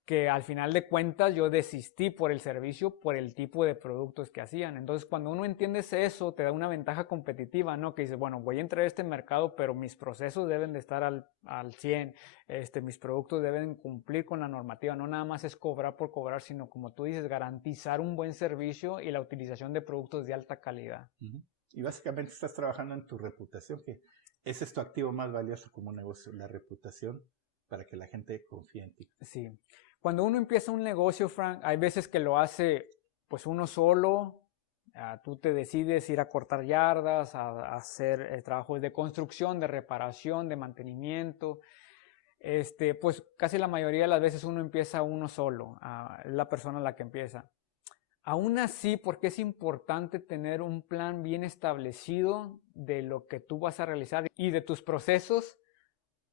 que al final de cuentas yo desistí por el servicio, por el tipo de productos que hacían. Entonces, cuando uno entiende eso, te da una ventaja competitiva, ¿no? Que dices, bueno, voy a entrar a este mercado, pero mis procesos deben de estar al 100, mis productos deben cumplir con la normativa, no nada más es cobrar por cobrar, sino como tú dices, garantizar un buen servicio y la utilización de productos de alta calidad. Y básicamente estás trabajando en tu reputación, que ese es tu activo más valioso como negocio, la reputación, para que la gente confíe en ti. Sí. Cuando uno empieza un negocio, Frank, hay veces que lo hace pues uno solo, tú te decides ir a cortar yardas, a hacer trabajos de construcción, de reparación, de mantenimiento, pues casi la mayoría de las veces uno empieza uno solo, es la persona la que empieza. Aún así, porque es importante tener un plan bien establecido de lo que tú vas a realizar y de tus procesos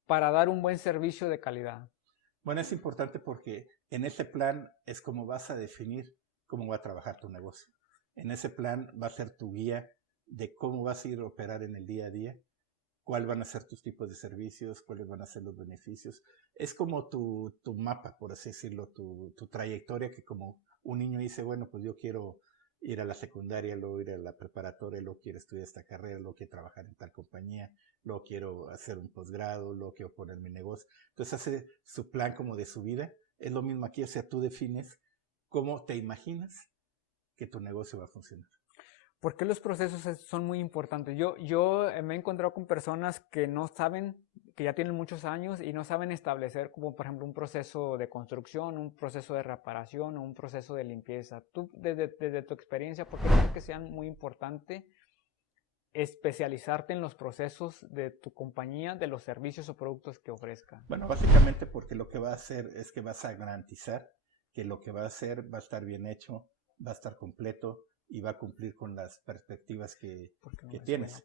para dar un buen servicio de calidad. Bueno, es importante porque en ese plan es como vas a definir cómo va a trabajar tu negocio. En ese plan va a ser tu guía de cómo vas a ir a operar en el día a día, cuáles van a ser tus tipos de servicios, cuáles van a ser los beneficios. Es como tu mapa, por así decirlo, tu trayectoria, que como un niño dice, bueno, pues yo quiero ir a la secundaria, luego ir a la preparatoria, luego quiero estudiar esta carrera, luego quiero trabajar en tal compañía, luego quiero hacer un posgrado, luego quiero poner mi negocio. Entonces hace su plan como de su vida. Es lo mismo aquí, o sea, tú defines cómo te imaginas que tu negocio va a funcionar. ¿Por qué los procesos son muy importantes? Yo me he encontrado con personas que no saben, que ya tienen muchos años y no saben establecer, como por ejemplo un proceso de construcción, un proceso de reparación o un proceso de limpieza. Tú, desde tu experiencia, ¿por qué crees que sea muy importante especializarte en los procesos de tu compañía, de los servicios o productos que ofrezca? Bueno, básicamente porque lo que va a hacer es que vas a garantizar que lo que va a hacer va a estar bien hecho, va a estar completo y va a cumplir con las perspectivas que tienes.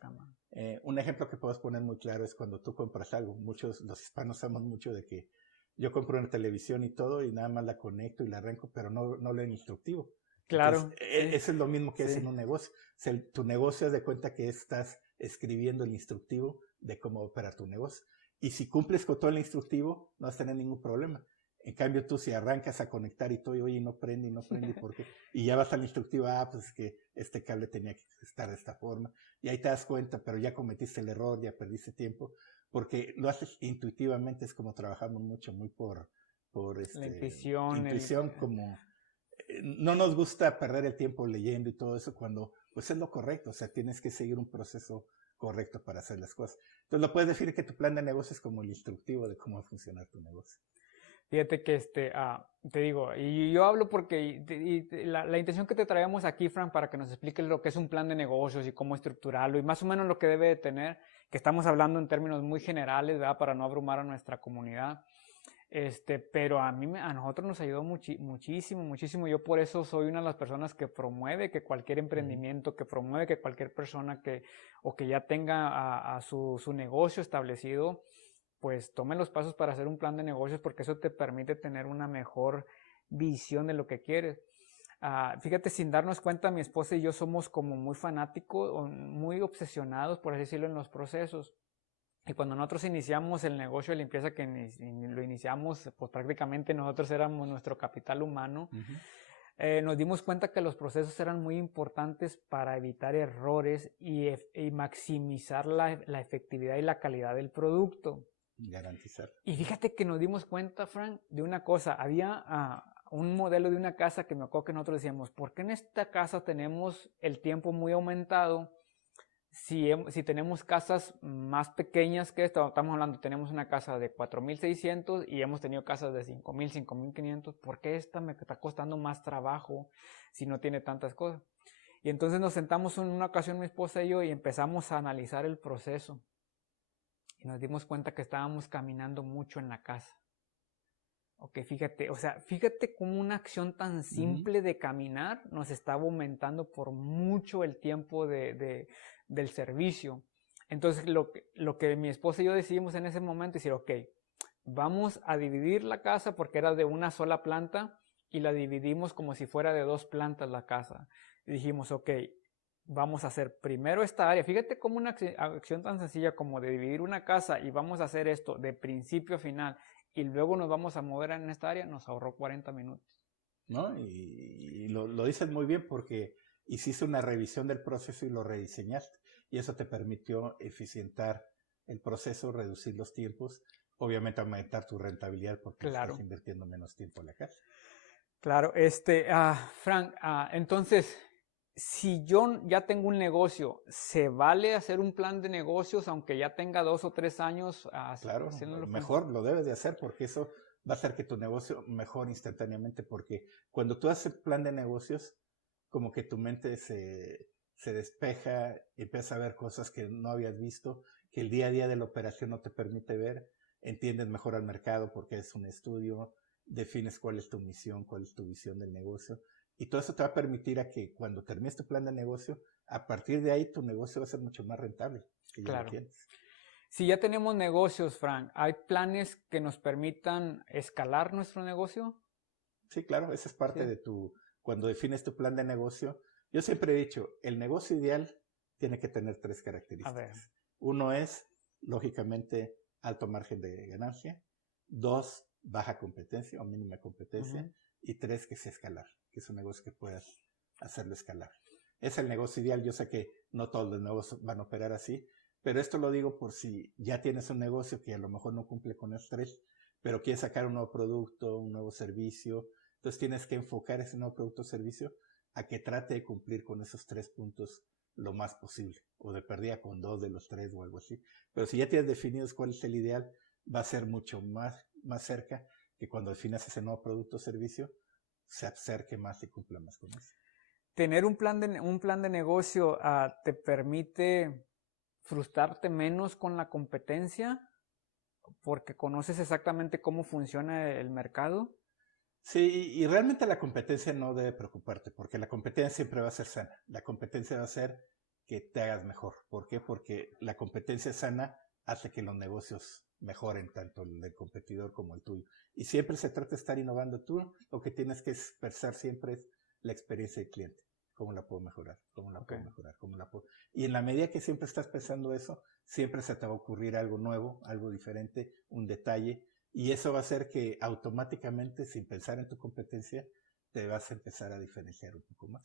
Un ejemplo que puedo poner muy claro es cuando tú compras algo. Los hispanos sabemos mucho de que yo compro una televisión y todo y nada más la conecto y la arranco, pero no leo el instructivo. Claro. Entonces, sí. Eso es lo mismo que es en un negocio. O sea, tu negocio, haz de cuenta que estás escribiendo el instructivo de cómo operar tu negocio. Y si cumples con todo el instructivo, no vas a tener ningún problema. En cambio, tú si arrancas a conectar y todo, y oye, no prende, ¿por qué? Y ya vas al instructivo, pues es que este cable tenía que estar de esta forma. Y ahí te das cuenta, pero ya cometiste el error, ya perdiste tiempo, porque lo haces intuitivamente, es como trabajamos mucho, muy por la intuición, como no nos gusta perder el tiempo leyendo y todo eso cuando pues es lo correcto, o sea, tienes que seguir un proceso correcto para hacer las cosas. Entonces lo puedes decir que tu plan de negocio es como el instructivo de cómo va a funcionar tu negocio. Fíjate que te digo, y yo hablo porque la intención que te traemos aquí, Frank, para que nos expliques lo que es un plan de negocios y cómo estructurarlo y más o menos lo que debe de tener, que estamos hablando en términos muy generales, ¿verdad? Para no abrumar a nuestra comunidad. Pero a nosotros nos ayudó muchísimo. Yo por eso soy una de las personas que promueve que cualquier emprendimiento, que promueve que cualquier persona que ya tenga a su negocio establecido, pues tome los pasos para hacer un plan de negocios, porque eso te permite tener una mejor visión de lo que quieres. Fíjate, sin darnos cuenta, mi esposa y yo somos como muy fanáticos, muy obsesionados, por así decirlo, en los procesos. Y cuando nosotros iniciamos el negocio de limpieza, que lo iniciamos, pues prácticamente nosotros éramos nuestro capital humano, nos dimos cuenta que los procesos eran muy importantes para evitar errores y maximizar la efectividad y la calidad del producto. Garantizar. Y fíjate que nos dimos cuenta, Frank, de una cosa. Había un modelo de una casa que me acuerdo que nosotros decíamos, ¿por qué en esta casa tenemos el tiempo muy aumentado si tenemos casas más pequeñas que esta, estamos hablando, tenemos una casa de 4,600 y hemos tenido casas de 5,000, 5,500, ¿por qué esta me está costando más trabajo si no tiene tantas cosas? Y entonces nos sentamos en una ocasión mi esposa y yo y empezamos a analizar el proceso. Y nos dimos cuenta que estábamos caminando mucho en la casa. Ok, fíjate cómo una acción tan simple de caminar nos estaba aumentando por mucho el tiempo del servicio. Entonces, lo que mi esposa y yo decidimos en ese momento es decir, ok, vamos a dividir la casa porque era de una sola planta y la dividimos como si fuera de 2 plantas la casa. Y dijimos, ok, vamos a hacer primero esta área. Fíjate cómo una acción tan sencilla como de dividir una casa y vamos a hacer esto de principio a final y luego nos vamos a mover en esta área, nos ahorró 40 minutos. ¿No? Y lo dices muy bien porque hiciste una revisión del proceso y lo rediseñaste. Y eso te permitió eficientar el proceso, reducir los tiempos, obviamente aumentar tu rentabilidad porque estás invirtiendo menos tiempo en la casa. Claro, Frank, entonces, si yo ya tengo un negocio, ¿se vale hacer un plan de negocios aunque ya tenga 2 o 3 años claro, haciéndolo? Mejor lo debes de hacer porque eso va a hacer que tu negocio mejore instantáneamente porque cuando tú haces plan de negocios, como que tu mente se despeja, empiezas a ver cosas que no habías visto, que el día a día de la operación no te permite ver, entiendes mejor al mercado porque es un estudio, defines cuál es tu misión, cuál es tu visión del negocio, y todo eso te va a permitir a que cuando termines tu plan de negocio, a partir de ahí tu negocio va a ser mucho más rentable, que ya lo tienes. Si ya tenemos negocios, Frank, ¿hay planes que nos permitan escalar nuestro negocio? Sí, claro, esa es parte de cuando defines tu plan de negocio. Yo siempre he dicho, el negocio ideal tiene que tener 3 características. Uno es, lógicamente, alto margen de ganancia. 2, baja competencia o mínima competencia. Y 3, que sea escalar, que es un negocio que puedas hacerlo escalar. Es el negocio ideal. Yo sé que no todos los negocios van a operar así, pero esto lo digo por si ya tienes un negocio que a lo mejor no cumple con esos 3, pero quieres sacar un nuevo producto, un nuevo servicio. Entonces tienes que enfocar ese nuevo producto o servicio a que trate de cumplir con esos 3 puntos lo más posible, o de perdida con 2 de los 3 o algo así. Pero si ya tienes definidos cuál es el ideal, va a ser mucho más cerca que cuando definas ese nuevo producto o servicio, se acerque más y cumpla más con eso. Tener un plan de negocio te permite frustrarte menos con la competencia porque conoces exactamente cómo funciona el mercado. Sí, y realmente la competencia no debe preocuparte, porque la competencia siempre va a ser sana. La competencia va a hacer que te hagas mejor. ¿Por qué? Porque la competencia sana hace que los negocios mejoren, tanto el del competidor como el tuyo. Y siempre se trata de estar innovando tú. Lo que tienes que pensar siempre es la experiencia del cliente. ¿Cómo la puedo mejorar? ¿Cómo la puedo mejorar? ¿Cómo la puedo? Y en la medida que siempre estás pensando eso, siempre se te va a ocurrir algo nuevo, algo diferente, un detalle. Y eso va a hacer que automáticamente, sin pensar en tu competencia, te vas a empezar a diferenciar un poco más.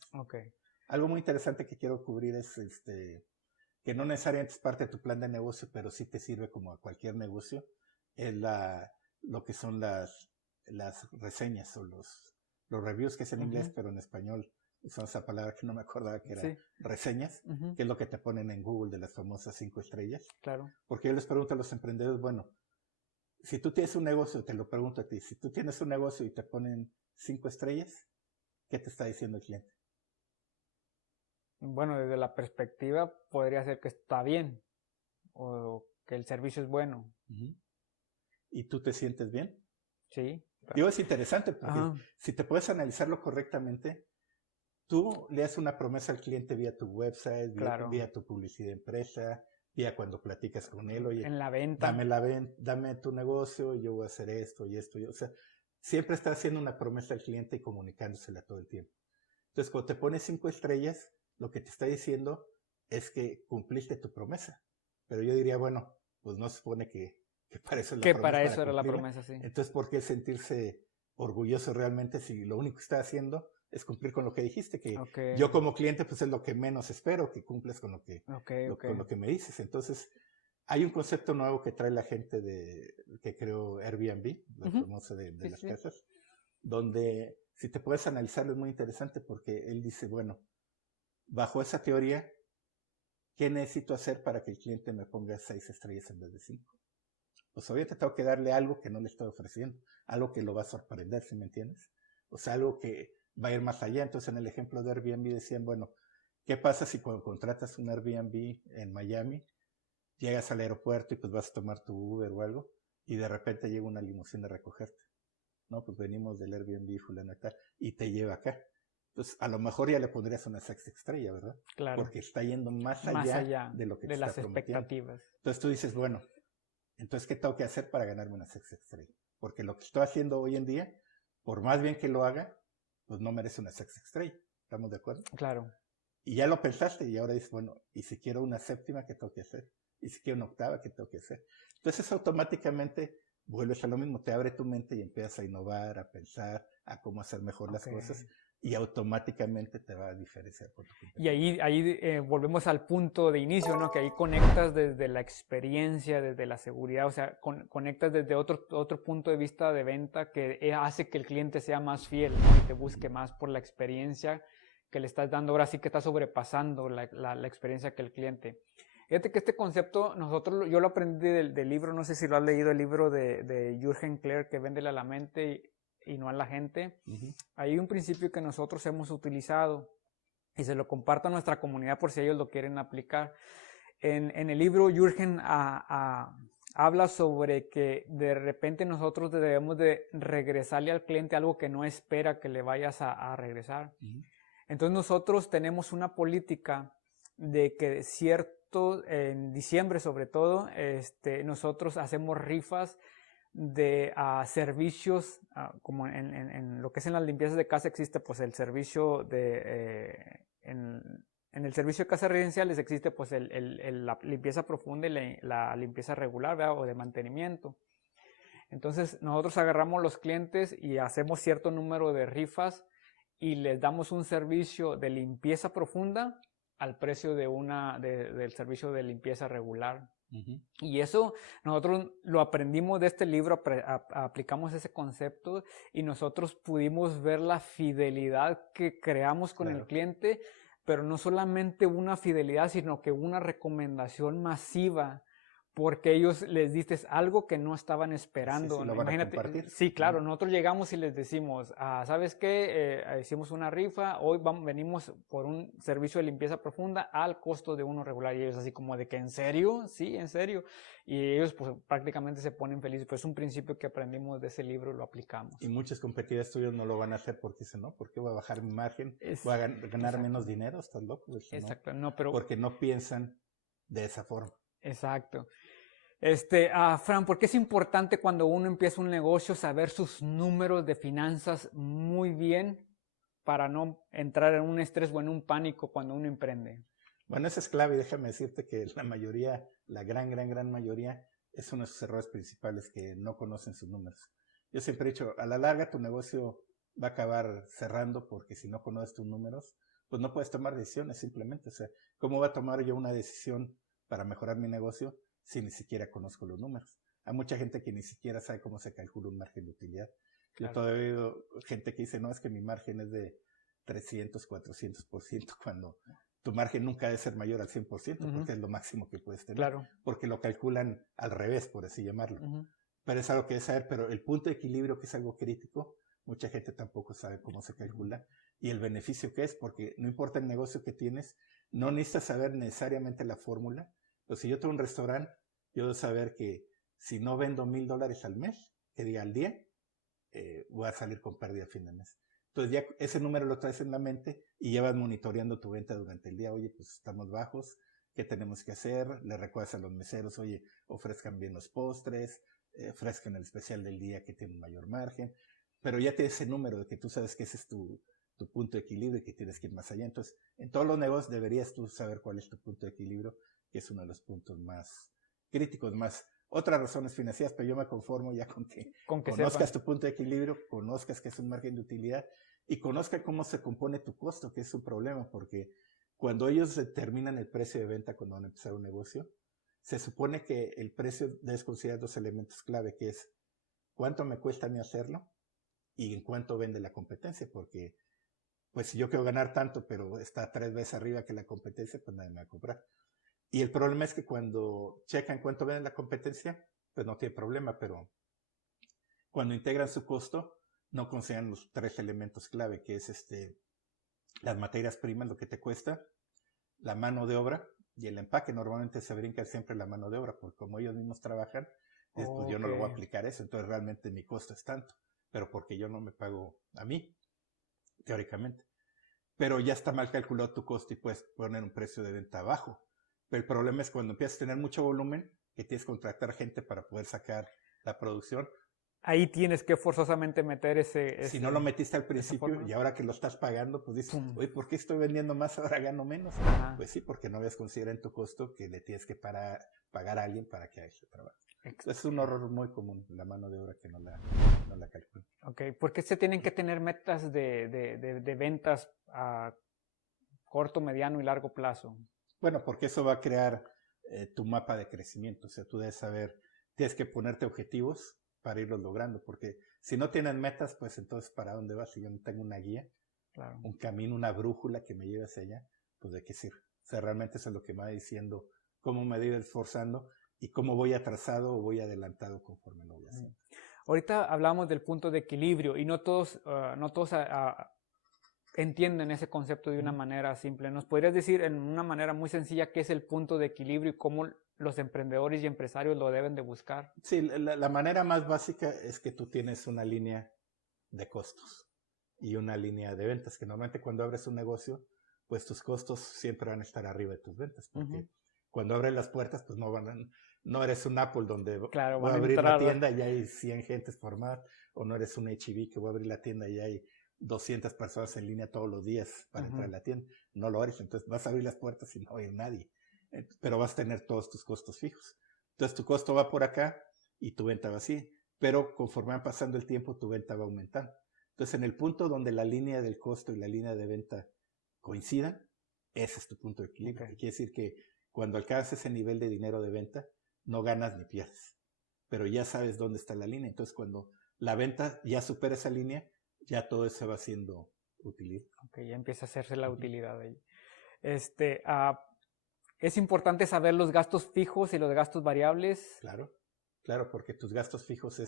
Algo muy interesante que quiero cubrir es que no necesariamente es parte de tu plan de negocio, pero sí te sirve como a cualquier negocio, es lo que son las reseñas o los reviews, que es en inglés, pero en español son esa palabra que no me acordaba que era reseñas, que es lo que te ponen en Google de las famosas 5 estrellas. Claro. Porque yo les pregunto a los emprendedores, bueno, si tú tienes un negocio, te lo pregunto a ti, si tú tienes un negocio y te ponen 5 estrellas, ¿qué te está diciendo el cliente? Bueno, desde la perspectiva podría ser que está bien o que el servicio es bueno. ¿Y tú te sientes bien? Sí. Digo, es interesante porque si te puedes analizarlo correctamente, tú le haces una promesa al cliente vía tu website, vía tu publicidad empresa, vía cuando platicas con él, oye, en la venta, dame tu negocio, yo voy a hacer esto y esto. O sea, siempre estás haciendo una promesa al cliente y comunicándosela todo el tiempo. Entonces, cuando te pones 5 estrellas, lo que te está diciendo es que cumpliste tu promesa. Pero yo diría, bueno, pues no se supone que para eso es la promesa. Que para eso era la promesa, sí. Entonces, ¿por qué sentirse orgulloso realmente si lo único que está haciendo es cumplir con lo que dijiste? Que yo como cliente, pues es lo que menos espero, que cumples con lo que, con lo que me dices. Entonces, hay un concepto nuevo que trae la gente que creó Airbnb, la famosa de las casas, donde si te puedes analizarlo es muy interesante porque él dice, bueno, bajo esa teoría, ¿qué necesito hacer para que el cliente me ponga 6 estrellas en vez de 5? Pues obviamente tengo que darle algo que no le estoy ofreciendo, algo que lo va a sorprender, ¿sí me entiendes? O sea, algo que va a ir más allá. Entonces, en el ejemplo de Airbnb decían, bueno, ¿qué pasa si cuando contratas un Airbnb en Miami, llegas al aeropuerto y pues vas a tomar tu Uber o algo, y de repente llega una limusina a recogerte? No, pues venimos del Airbnb fulano y tal, y te lleva acá. Entonces, a lo mejor ya le pondrías una 6 estrella, ¿verdad? Claro. Porque está yendo más Más allá allá de lo que de te las está prometiendo. expectativas. Entonces tú dices, bueno, entonces, ¿qué tengo que hacer para ganarme una 6 estrella? Porque lo que estoy haciendo hoy en día, por más bien que lo haga, pues no merece una 6 estrella. ¿Estamos de acuerdo? Claro. Y ya lo pensaste y ahora dices, bueno, ¿y si quiero una séptima, qué tengo que hacer? ¿Y si quiero una octava, qué tengo que hacer? Entonces automáticamente vuelves a lo mismo, te abre tu mente y empiezas a innovar, a pensar, a cómo hacer mejor las cosas, y automáticamente te va a diferenciar por tu competencia. Y ahí volvemos al punto de inicio, ¿no? Que ahí conectas desde la experiencia, desde la seguridad, o sea, conectas desde otro punto de vista de venta que hace que el cliente sea más fiel, ¿no? Y te busque más por la experiencia que le estás dando. Ahora sí que estás sobrepasando la experiencia que el cliente. Fíjate que este concepto, yo lo aprendí del libro, no sé si lo has leído, el libro de Jürgen Kler, que Véndele a la mente y no a la gente. Hay un principio que nosotros hemos utilizado y se lo comparto a nuestra comunidad por si ellos lo quieren aplicar. En el libro Jürgen habla sobre que de repente nosotros debemos de regresarle al cliente algo que no espera que le vayas a regresar. Entonces nosotros tenemos una política de que en diciembre sobre todo, nosotros hacemos rifas de servicios, como en lo que es en las limpiezas de casa existe pues el servicio en el servicio de casas residenciales existe pues la limpieza profunda y la limpieza regular, ¿verdad? O de mantenimiento. Entonces nosotros agarramos los clientes y hacemos cierto número de rifas y les damos un servicio de limpieza profunda al precio del servicio de limpieza regular. Y eso nosotros lo aprendimos de este libro, aplicamos ese concepto y nosotros pudimos ver la fidelidad que creamos con el cliente, pero no solamente una fidelidad, sino que una recomendación masiva, porque ellos les diste algo que no estaban esperando. Sí, lo van a compartir. Sí, claro, nosotros llegamos y les decimos, ¿sabes qué? Hicimos una rifa, hoy venimos por un servicio de limpieza profunda al costo de uno regular. Y ellos así como de que, ¿en serio? Sí, en serio. Y ellos pues prácticamente se ponen felices. Pues es un principio que aprendimos de ese libro y lo aplicamos. Y muchos competidores tuyos no lo van a hacer porque dicen, no, ¿por qué voy a bajar mi margen? ¿Voy a ganar menos dinero? ¿Estás loco? Exacto, no, pero... Porque no piensan de esa forma. Exacto. Fran, ¿por qué es importante cuando uno empieza un negocio saber sus números de finanzas muy bien para no entrar en un estrés o en un pánico cuando uno emprende? Bueno, eso es clave y déjame decirte que la mayoría, la gran mayoría, es uno de sus errores principales, que no conocen sus números. Yo siempre he dicho, a la larga tu negocio va a acabar cerrando porque si no conoces tus números, pues no puedes tomar decisiones simplemente. O sea, ¿cómo voy a tomar yo una decisión para mejorar mi negocio si ni siquiera conozco los números? Hay mucha gente que ni siquiera sabe cómo se calcula un margen de utilidad. Claro. Yo todavía he oído gente que dice, no, es que mi margen es de 300, 400%, cuando tu margen nunca debe ser mayor al 100%, porque es lo máximo que puedes tener. Claro. Porque lo calculan al revés, por así llamarlo. Pero es algo que debes saber, pero el punto de equilibrio, que es algo crítico, mucha gente tampoco sabe cómo se calcula y el beneficio que es, porque no importa el negocio que tienes, no necesitas saber necesariamente la fórmula. Pues si yo tengo un restaurante, yo debo saber que si no vendo $1,000 al mes, que diga al día, voy a salir con pérdida a fin de mes. Entonces ya ese número lo traes en la mente y ya vas monitoreando tu venta durante el día. Oye, pues estamos bajos, ¿qué tenemos que hacer? Le recuerdas a los meseros, oye, ofrezcan bien los postres, ofrezcan el especial del día que tiene un mayor margen. Pero ya tienes ese número de que tú sabes que ese es tu punto de equilibrio y que tienes que ir más allá. Entonces, en todos los negocios deberías tú saber cuál es tu punto de equilibrio, que es uno de los puntos más críticos, más otras razones financieras, pero yo me conformo ya con que conozcas tu punto de equilibrio, conozcas que es un margen de utilidad y conozcas cómo se compone tu costo, que es un problema, porque cuando ellos determinan el precio de venta cuando van a empezar un negocio, se supone que el precio debes considerar dos elementos clave, que es cuánto me cuesta a mí hacerlo y en cuánto vende la competencia, porque pues si yo quiero ganar tanto, pero está 3 veces arriba que la competencia, pues nadie me va a comprar. Y el problema es que cuando checan cuánto vende la competencia, pues no tiene problema, pero cuando integran su costo, no consideran los 3 elementos clave, que es las materias primas, lo que te cuesta, la mano de obra y el empaque. Normalmente se brinca siempre la mano de obra, porque como ellos mismos trabajan, pues yo no lo voy a aplicar eso, entonces realmente mi costo es tanto, pero porque yo no me pago a mí, teóricamente. Pero ya está mal calculado tu costo y puedes poner un precio de venta bajo. Pero el problema es cuando empiezas a tener mucho volumen, que tienes que contratar gente para poder sacar la producción. Ahí tienes que forzosamente meter Si no lo metiste al principio y ahora que lo estás pagando, pues dices, oye, ¿por qué estoy vendiendo más, ahora gano menos? Ajá. Pues sí, porque no habías considerado en tu costo que le tienes que pagar a alguien para que haga ese trabajo. Es un error muy común, la mano de obra que no la calcula. Ok, ¿por qué se tienen que tener metas de ventas a corto, mediano y largo plazo? Bueno, porque eso va a crear tu mapa de crecimiento. O sea, tú debes saber, tienes que ponerte objetivos para irlos logrando, porque si no tienen metas, pues entonces ¿para dónde vas? Si yo no tengo una guía, claro, un camino, una brújula que me lleve hacia allá, pues ¿de qué sirve? O sea, realmente eso es lo que me va diciendo cómo me voy esforzando y cómo voy atrasado o voy adelantado conforme lo voy haciendo. Ahorita hablamos del punto de equilibrio y no todos entienden ese concepto de una manera simple. ¿Nos podrías decir en una manera muy sencilla qué es el punto de equilibrio y cómo los emprendedores y empresarios lo deben de buscar? Sí, la manera más básica es que tú tienes una línea de costos y una línea de ventas, que normalmente cuando abres un negocio, pues tus costos siempre van a estar arriba de tus ventas, porque cuando abres las puertas, pues no eres un Apple donde claro, voy a abrir la tienda y hay 100 gentes formadas, o no eres un H-E-B que voy a abrir la tienda y hay 200 personas en línea todos los días para entrar a la tienda. No lo eres, entonces vas a abrir las puertas y no va a ir nadie, pero vas a tener todos tus costos fijos. Entonces tu costo va por acá y tu venta va así, pero conforme va pasando el tiempo tu venta va aumentando. Entonces en el punto donde la línea del costo y la línea de venta coincidan, ese es tu punto de equilibrio. Okay. Quiere decir que cuando alcances ese nivel de dinero de venta, no ganas ni pierdes, pero ya sabes dónde está la línea. Entonces cuando la venta ya supera esa línea, ya todo eso va siendo utilidad. Ok, ya empieza a hacerse la utilidad ahí. Es importante saber los gastos fijos y los gastos variables. Claro, porque tus gastos fijos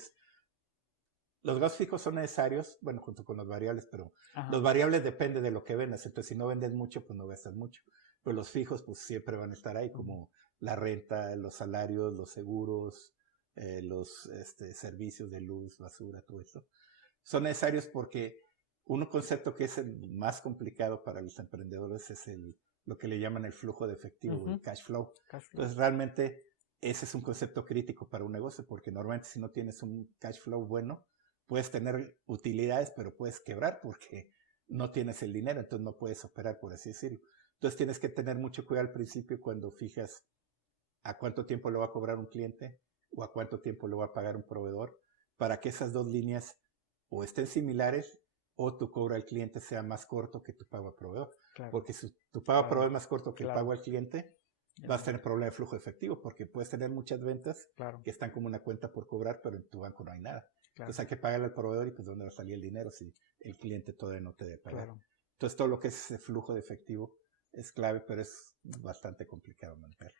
los gastos fijos son necesarios, bueno, junto con los variables, pero los variables dependen de lo que vendas. Entonces, si no vendes mucho, pues no gastas mucho. Pero los fijos, pues siempre van a estar ahí, como la renta, los salarios, los seguros, los servicios de luz, basura, todo esto. Son necesarios porque un concepto que es el más complicado para los emprendedores es lo que le llaman el flujo de efectivo, el cash flow. Entonces, realmente, ese es un concepto crítico para un negocio, porque normalmente si no tienes un cash flow bueno, puedes tener utilidades, pero puedes quebrar porque no tienes el dinero, entonces no puedes operar, por así decirlo. Entonces tienes que tener mucho cuidado al principio cuando fijas a cuánto tiempo le va a cobrar un cliente o a cuánto tiempo le va a pagar un proveedor, para que esas dos líneas o estén similares o tu cobro al cliente sea más corto que tu pago al proveedor. Claro. Porque si tu pago al proveedor es más corto que el pago al cliente, vas a tener problema de flujo efectivo, porque puedes tener muchas ventas que están como una cuenta por cobrar, pero en tu banco no hay nada. Entonces hay que pagarle al proveedor y pues ¿dónde va a salir el dinero si el cliente todavía no te debe pagar? Entonces todo lo que es ese flujo de efectivo es clave, pero es bastante complicado manejar.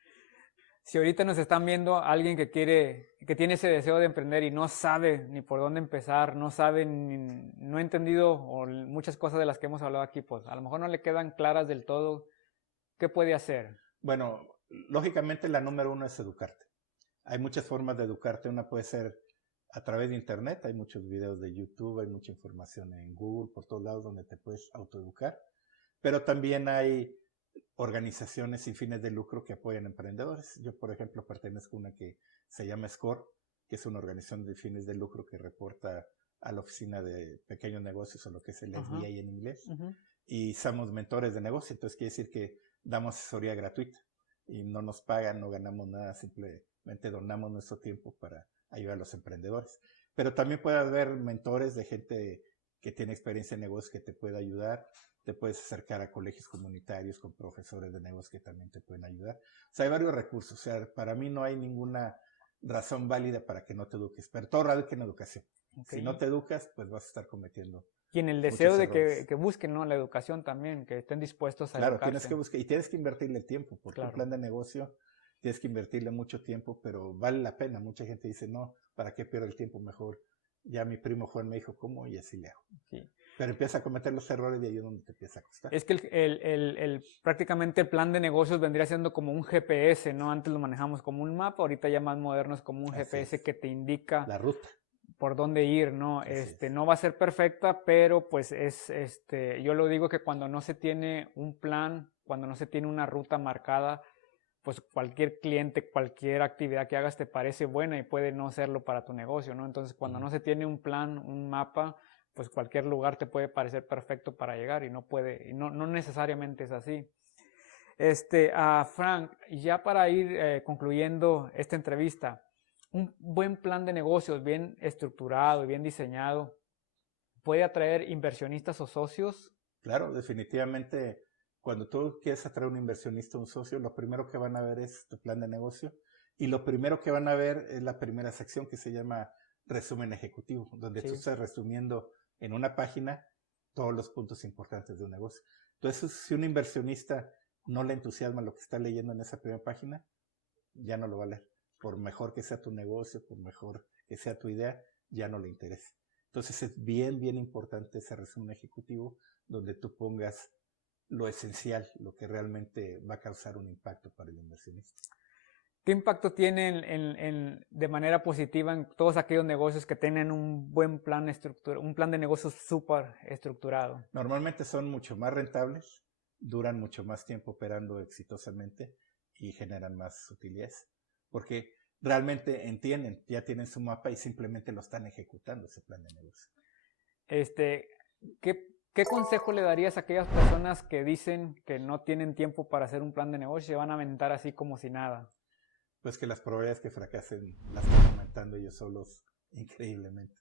Si ahorita nos están viendo alguien que tiene ese deseo de emprender y no sabe ni por dónde empezar, no sabe, no ha entendido muchas cosas de las que hemos hablado aquí, pues a lo mejor no le quedan claras del todo, ¿qué puede hacer? Bueno, lógicamente la número uno es educarte. Hay muchas formas de educarte. Una puede ser a través de internet, hay muchos videos de YouTube, hay mucha información en Google, por todos lados donde te puedes autoeducar. Pero también hay organizaciones sin fines de lucro que apoyan emprendedores. Yo, por ejemplo, pertenezco a una que se llama SCORE, que es una organización de fines de lucro que reporta a la Oficina de Pequeños Negocios, o lo que es el SBA en inglés. Y somos mentores de negocio, entonces quiere decir que damos asesoría gratuita y no nos pagan, no ganamos nada, simplemente donamos nuestro tiempo para ayudar a los emprendedores. Pero también puede haber mentores de gente que tiene experiencia en negocios que te puede ayudar. Te puedes acercar a colegios comunitarios con profesores de negocios que también te pueden ayudar. O sea, hay varios recursos. O sea, para mí no hay ninguna razón válida para que no te eduques, pero todo radica en educación. Si no te educas, pues vas a estar cometiendo Y en el deseo de que busquen, ¿no? La educación también, que estén dispuestos a Claro, educarse. tienes que buscar y tienes que invertirle tiempo, porque un plan de negocio tienes que invertirle mucho tiempo, pero vale la pena. Mucha gente dice, no, ¿para qué pierdo el tiempo? Mejor. Ya mi primo Juan me dijo cómo y así le hago. Sí. Pero empieza a cometer los errores y ahí es donde te empieza a costar. Es que prácticamente el plan de negocios vendría siendo como un GPS, ¿no? Antes lo manejamos como un mapa, ahorita ya más modernos como un GPS que te indica la ruta por dónde ir, ¿no? No va a ser perfecta, pero pues yo lo digo que cuando no se tiene un plan, cuando no se tiene una ruta marcada, pues cualquier cliente, cualquier actividad que hagas te parece buena y puede no serlo para tu negocio, ¿no? Entonces, cuando no se tiene un plan, un mapa, pues cualquier lugar te puede parecer perfecto para llegar y no necesariamente es así. Frank, ya para ir concluyendo esta entrevista, un buen plan de negocios bien estructurado y bien diseñado puede atraer inversionistas o socios. Claro, definitivamente. Cuando tú quieres atraer un inversionista o un socio, lo primero que van a ver es tu plan de negocio y lo primero que van a ver es la primera sección que se llama resumen ejecutivo, donde tú estás resumiendo en una página todos los puntos importantes de un negocio. Entonces, si un inversionista no le entusiasma lo que está leyendo en esa primera página, ya no lo va a leer. Por mejor que sea tu negocio, por mejor que sea tu idea, ya no le interesa. Entonces, es bien, bien importante ese resumen ejecutivo donde tú pongas lo esencial, lo que realmente va a causar un impacto para el inversionista. ¿Qué impacto tiene de manera positiva en todos aquellos negocios que tienen un buen plan un plan de negocios súper estructurado? Normalmente son mucho más rentables, duran mucho más tiempo operando exitosamente y generan más utilidades, porque realmente entienden, ya tienen su mapa y simplemente lo están ejecutando ese plan de negocio. ¿Qué consejo le darías a aquellas personas que dicen que no tienen tiempo para hacer un plan de negocio y se van a aventar así como si nada? Pues que las probabilidades que fracasen las están aumentando ellos solos increíblemente.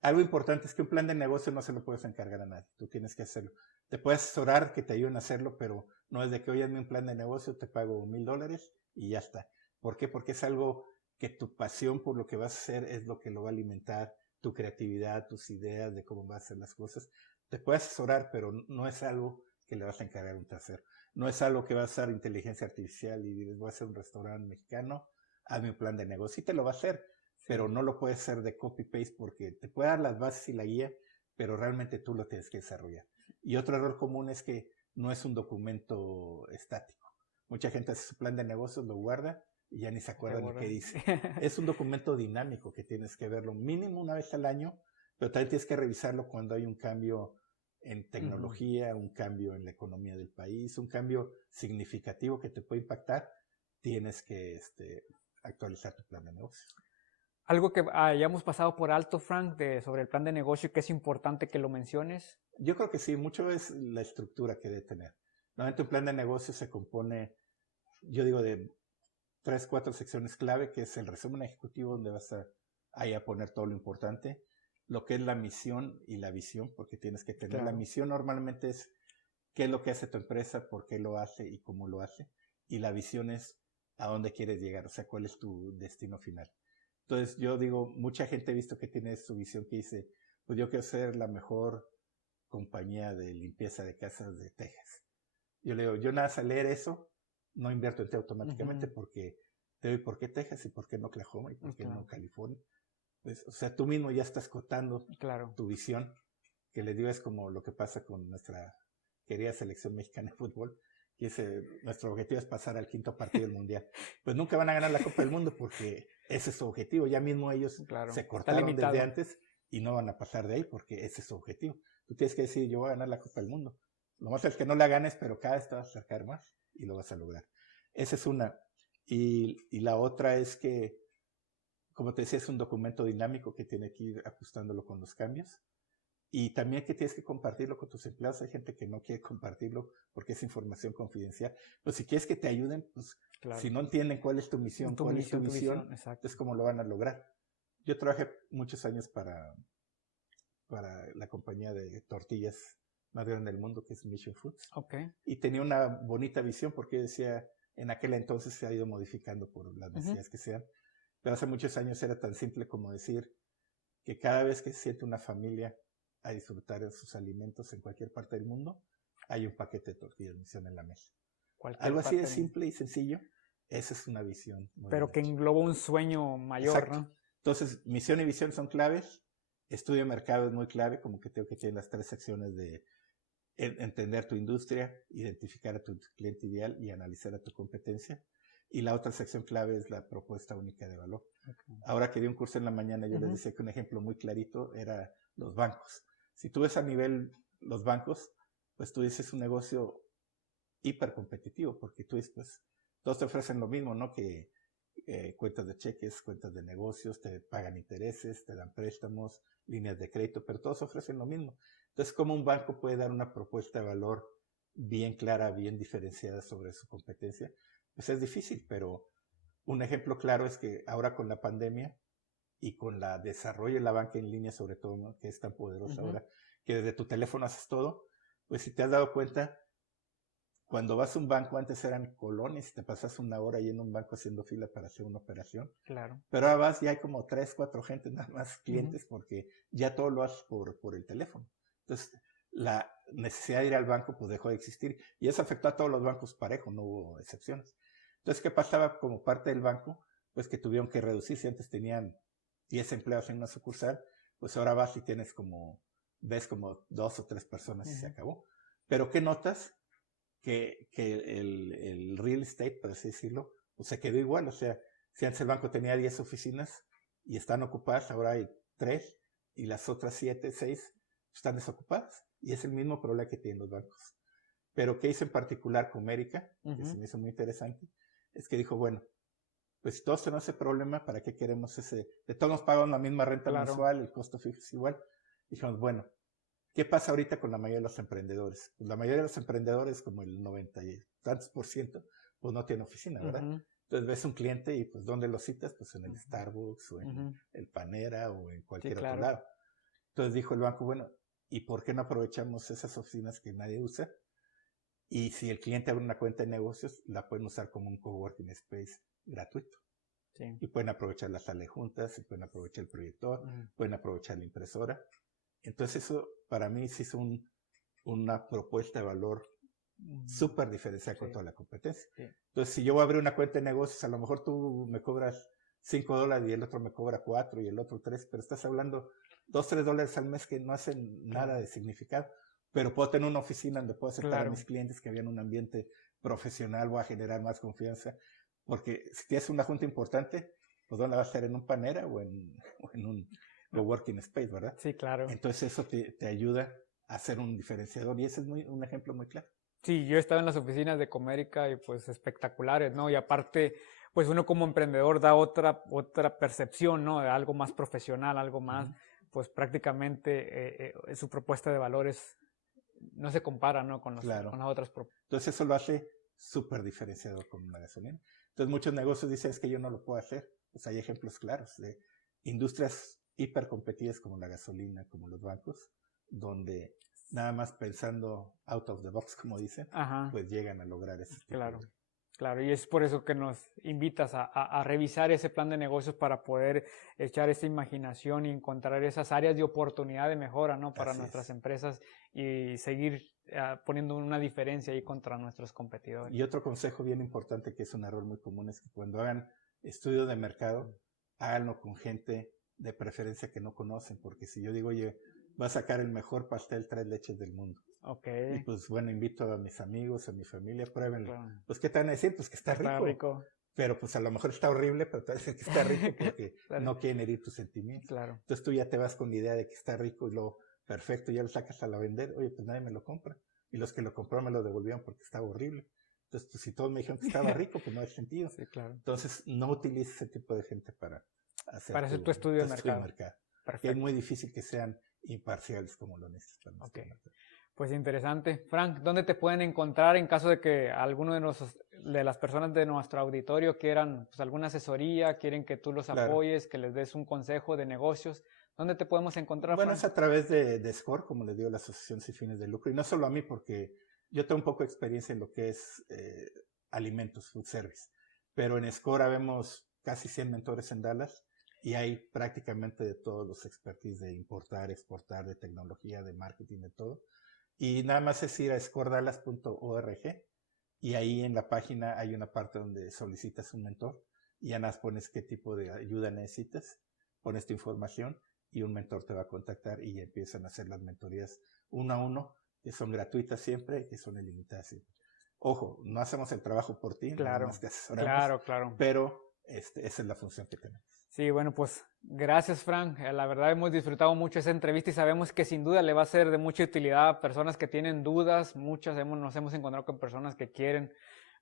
Algo importante es que un plan de negocio no se lo puedes encargar a nadie, tú tienes que hacerlo. Te puedes asesorar que te ayuden a hacerlo, pero no es de que, oye, hazme un plan de negocio, te pago $1,000 y ya está. ¿Por qué? Porque es algo que tu pasión por lo que vas a hacer es lo que lo va a alimentar, tu creatividad, tus ideas de cómo vas a hacer las cosas. Te puedes asesorar, pero no es algo que le vas a encargar a un tercero. No es algo que va a usar inteligencia artificial y dices, voy a hacer un restaurante mexicano, hazme un plan de negocio. Sí te lo va a hacer, pero no lo puedes hacer de copy-paste porque te puede dar las bases y la guía, pero realmente tú lo tienes que desarrollar. Y otro error común es que no es un documento estático. Mucha gente hace su plan de negocios, lo guarda y ya ni se acuerda ni qué dice. Es un documento dinámico que tienes que verlo mínimo una vez al año, pero también tienes que revisarlo cuando hay un cambio en tecnología, un cambio en la economía del país, un cambio significativo que te puede impactar. Tienes que actualizar tu plan de negocio. ¿Algo que hayamos pasado por alto, Frank, sobre el plan de negocio y que es importante que lo menciones? Yo creo que sí, mucho es la estructura que debe tener. Normalmente un plan de negocio se compone, yo digo, de 3, 4 secciones clave, que es el resumen ejecutivo, donde vas ahí a poner todo lo importante, lo que es la misión y la visión, porque tienes que tener. La misión normalmente es qué es lo que hace tu empresa, por qué lo hace y cómo lo hace, y la visión es a dónde quieres llegar, o sea, cuál es tu destino final. Entonces yo digo, mucha gente he visto que tiene su visión que dice, pues yo quiero ser la mejor compañía de limpieza de casas de Texas. Yo le digo, yo nada más al leer eso, no invierto en ti automáticamente porque te doy por qué Texas y por qué no Oklahoma y por qué no California. Pues, o sea, tú mismo ya estás cotando tu visión, que le digo es como lo que pasa con nuestra querida selección mexicana de fútbol, que dice, nuestro objetivo es pasar al 5º partido del Mundial. Pues nunca van a ganar la Copa del Mundo porque ese es su objetivo. Ya mismo ellos se cortaron desde antes y no van a pasar de ahí porque ese es su objetivo. Tú tienes que decir, yo voy a ganar la Copa del Mundo. Lo más es que no la ganes, pero cada vez te vas a acercar más y lo vas a lograr. Esa es una. Y la otra es que, como te decía, es un documento dinámico que tiene que ir ajustándolo con los cambios. Y también que tienes que compartirlo con tus empleados. Hay gente que no quiere compartirlo porque es información confidencial. Pues si quieres que te ayuden, pues si no entienden cuál es tu misión, cuál es tu visión, es como lo van a lograr. Yo trabajé muchos años para la compañía de tortillas más grande del mundo, que es Mission Foods. Y tenía una bonita visión porque decía, en aquel entonces se ha ido modificando por las necesidades que sean. Pero hace muchos años era tan simple como decir que cada vez que se siente una familia a disfrutar de sus alimentos en cualquier parte del mundo, hay un paquete de tortillas Misión en la mesa. Algo así de simple y sencillo, esa es una visión. Pero que engloba un sueño mayor, exacto, ¿no? Entonces, misión y visión son claves, estudio de mercado es muy clave, como que tengo que tener las 3 secciones de entender tu industria, identificar a tu cliente ideal y analizar a tu competencia. Y la otra sección clave es la propuesta única de valor. Okay. Ahora que di un curso en la mañana, yo les decía que un ejemplo muy clarito era los bancos. Si tú ves a nivel los bancos, pues tú dices un negocio hiper competitivo, porque tú dices, pues, todos te ofrecen lo mismo, ¿no? Que cuentas de cheques, cuentas de negocios, te pagan intereses, te dan préstamos, líneas de crédito, pero todos ofrecen lo mismo. Entonces, ¿cómo un banco puede dar una propuesta de valor bien clara, bien diferenciada sobre su competencia? Pues es difícil, pero un ejemplo claro es que ahora con la pandemia y con la desarrollo de la banca en línea, sobre todo, ¿no? Que es tan poderosa ahora, que desde tu teléfono haces todo, pues si te has dado cuenta, cuando vas a un banco, antes eran colonias, te pasas una hora ahí en un banco haciendo fila para hacer una operación. Claro. Pero ahora vas y hay como 3, 4 gente nada más clientes porque ya todo lo haces por el teléfono. Entonces, la necesidad de ir al banco pues dejó de existir y eso afectó a todos los bancos parejo, no hubo excepciones. Entonces, ¿qué pasaba como parte del banco? Pues que tuvieron que reducir. Si antes tenían 10 empleados en una sucursal, pues ahora vas y tienes ves como 2 o 3 personas y se acabó. Pero ¿qué notas? Que el real estate, por así decirlo, pues se quedó igual. O sea, si antes el banco tenía 10 oficinas y están ocupadas, ahora hay 3 y las otras 7, 6 están desocupadas. Y es el mismo problema que tienen los bancos. Pero ¿qué hizo en particular con América? Que se me hizo muy interesante. Es que dijo, bueno, pues si todos tenemos ese problema, ¿para qué queremos ese? De todos nos pagan la misma renta mensual, el costo fijo es igual. Dijimos, bueno, ¿qué pasa ahorita con la mayoría de los emprendedores? Pues la mayoría de los emprendedores, como el 90 y tantos %, pues no tienen oficina, ¿verdad? Entonces ves un cliente y pues ¿dónde lo citas? Pues en el Starbucks o en el Panera o en cualquier otro lado. Entonces dijo el banco, bueno, ¿y por qué no aprovechamos esas oficinas que nadie usa? Y si el cliente abre una cuenta de negocios, la pueden usar como un coworking space gratuito. Sí. Y pueden aprovechar la sala de juntas, y pueden aprovechar el proyector, pueden aprovechar la impresora. Entonces eso para mí sí es una propuesta de valor súper diferenciada con toda la competencia. Sí. Entonces si yo voy a abrir una cuenta de negocios, a lo mejor tú me cobras $5 y el otro me cobra 4 y el otro 3, pero estás hablando $2, $3 al mes que no hacen nada de significado. Pero puedo tener una oficina donde puedo aceptar a mis clientes que habían un ambiente profesional, voy a generar más confianza. Porque si tienes una junta importante, pues ¿dónde va a ser? ¿En un Panera o en un coworking space, verdad? Sí, claro. Entonces eso te ayuda a ser un diferenciador y ese es un ejemplo muy claro. Sí, yo he estado en las oficinas de Comérica y pues espectaculares, ¿no? Y aparte, pues uno como emprendedor da otra percepción, ¿no? De algo más profesional, algo más, pues prácticamente su propuesta de valores no se compara, ¿no? Con las otras propuestas. Entonces eso lo hace súper diferenciador con una gasolina. Entonces muchos negocios dicen es que yo no lo puedo hacer. Pues hay ejemplos claros de industrias hiper competitivas como la gasolina, como los bancos, donde nada más pensando out of the box, como dicen, pues llegan a lograr ese tipo de... Claro, y es por eso que nos invitas a revisar ese plan de negocios para poder echar esa imaginación y encontrar esas áreas de oportunidad de mejora, ¿no? Para nuestras empresas y seguir poniendo una diferencia ahí contra nuestros competidores. Y otro consejo bien importante que es un error muy común es que cuando hagan estudio de mercado, háganlo con gente de preferencia que no conocen, porque si yo digo, oye, va a sacar el mejor pastel 3 leches del mundo. Okay. Y pues bueno, invito a mis amigos, a mi familia, pruébenlo. Pues ¿qué te van a decir? Pues que está rico. Pero pues a lo mejor está horrible, pero te van a decir que está rico porque no quieren herir tus sentimientos. Entonces tú ya te vas con la idea de que está rico y lo perfecto, ya lo sacas a la vender, oye, pues nadie me lo compra. Y los que lo compraron me lo devolvieron porque estaba horrible. Entonces, pues, si todos me dijeron que estaba rico, pues no hay sentido. Entonces, no utilices ese tipo de gente para hacer tu estudio de mercado. Que es muy difícil que sean imparciales como lo necesitan. Pues interesante. Frank, ¿dónde te pueden encontrar en caso de que alguno de las personas de nuestro auditorio quieran pues, alguna asesoría, quieren que tú los apoyes, que les des un consejo de negocios? ¿Dónde te podemos encontrar, Bueno, Frank? es a través de SCORE, como les digo, la Asociación Sin Fines de Lucro. Y no solo a mí, porque yo tengo un poco de experiencia en lo que es alimentos, food service. Pero en SCORE habemos casi 100 mentores en Dallas y hay prácticamente de todos los expertise de importar, exportar, de tecnología, de marketing, de todo. Y nada más es ir a scordallas.org y ahí en la página hay una parte donde solicitas un mentor y ya nada más pones qué tipo de ayuda necesitas, pones tu información y un mentor te va a contactar y empiezan a hacer las mentorías uno a uno, que son gratuitas siempre, que son ilimitadas siempre. Ojo, no hacemos el trabajo por ti, nada más que asesoramos, Claro. pero esa es la función que tenemos. Sí, bueno, pues gracias, Frank. La verdad hemos disfrutado mucho esa entrevista y sabemos que sin duda le va a ser de mucha utilidad a personas que tienen dudas. Nos hemos encontrado con personas que quieren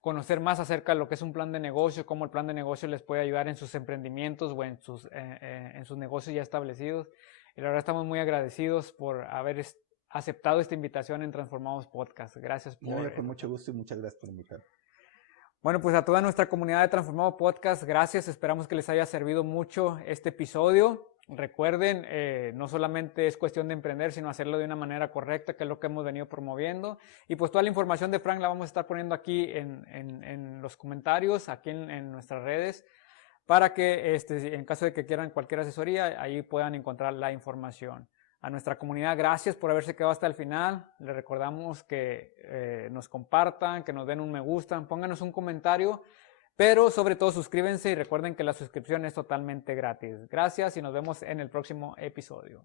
conocer más acerca de lo que es un plan de negocio, cómo el plan de negocio les puede ayudar en sus emprendimientos o en sus negocios ya establecidos. Y la verdad estamos muy agradecidos por haber aceptado esta invitación en Transformados Podcast. Gracias por... Con mucho gusto y muchas gracias por invitarme. Bueno, pues a toda nuestra comunidad de Transformado Podcast, gracias. Esperamos que les haya servido mucho este episodio. Recuerden, no solamente es cuestión de emprender, sino hacerlo de una manera correcta, que es lo que hemos venido promoviendo. Y pues toda la información de Frank la vamos a estar poniendo aquí en los comentarios, aquí en nuestras redes, para que en caso de que quieran cualquier asesoría, ahí puedan encontrar la información. A nuestra comunidad, gracias por haberse quedado hasta el final. Les recordamos que nos compartan, que nos den un me gusta, pónganos un comentario, pero sobre todo suscríbanse y recuerden que la suscripción es totalmente gratis. Gracias y nos vemos en el próximo episodio.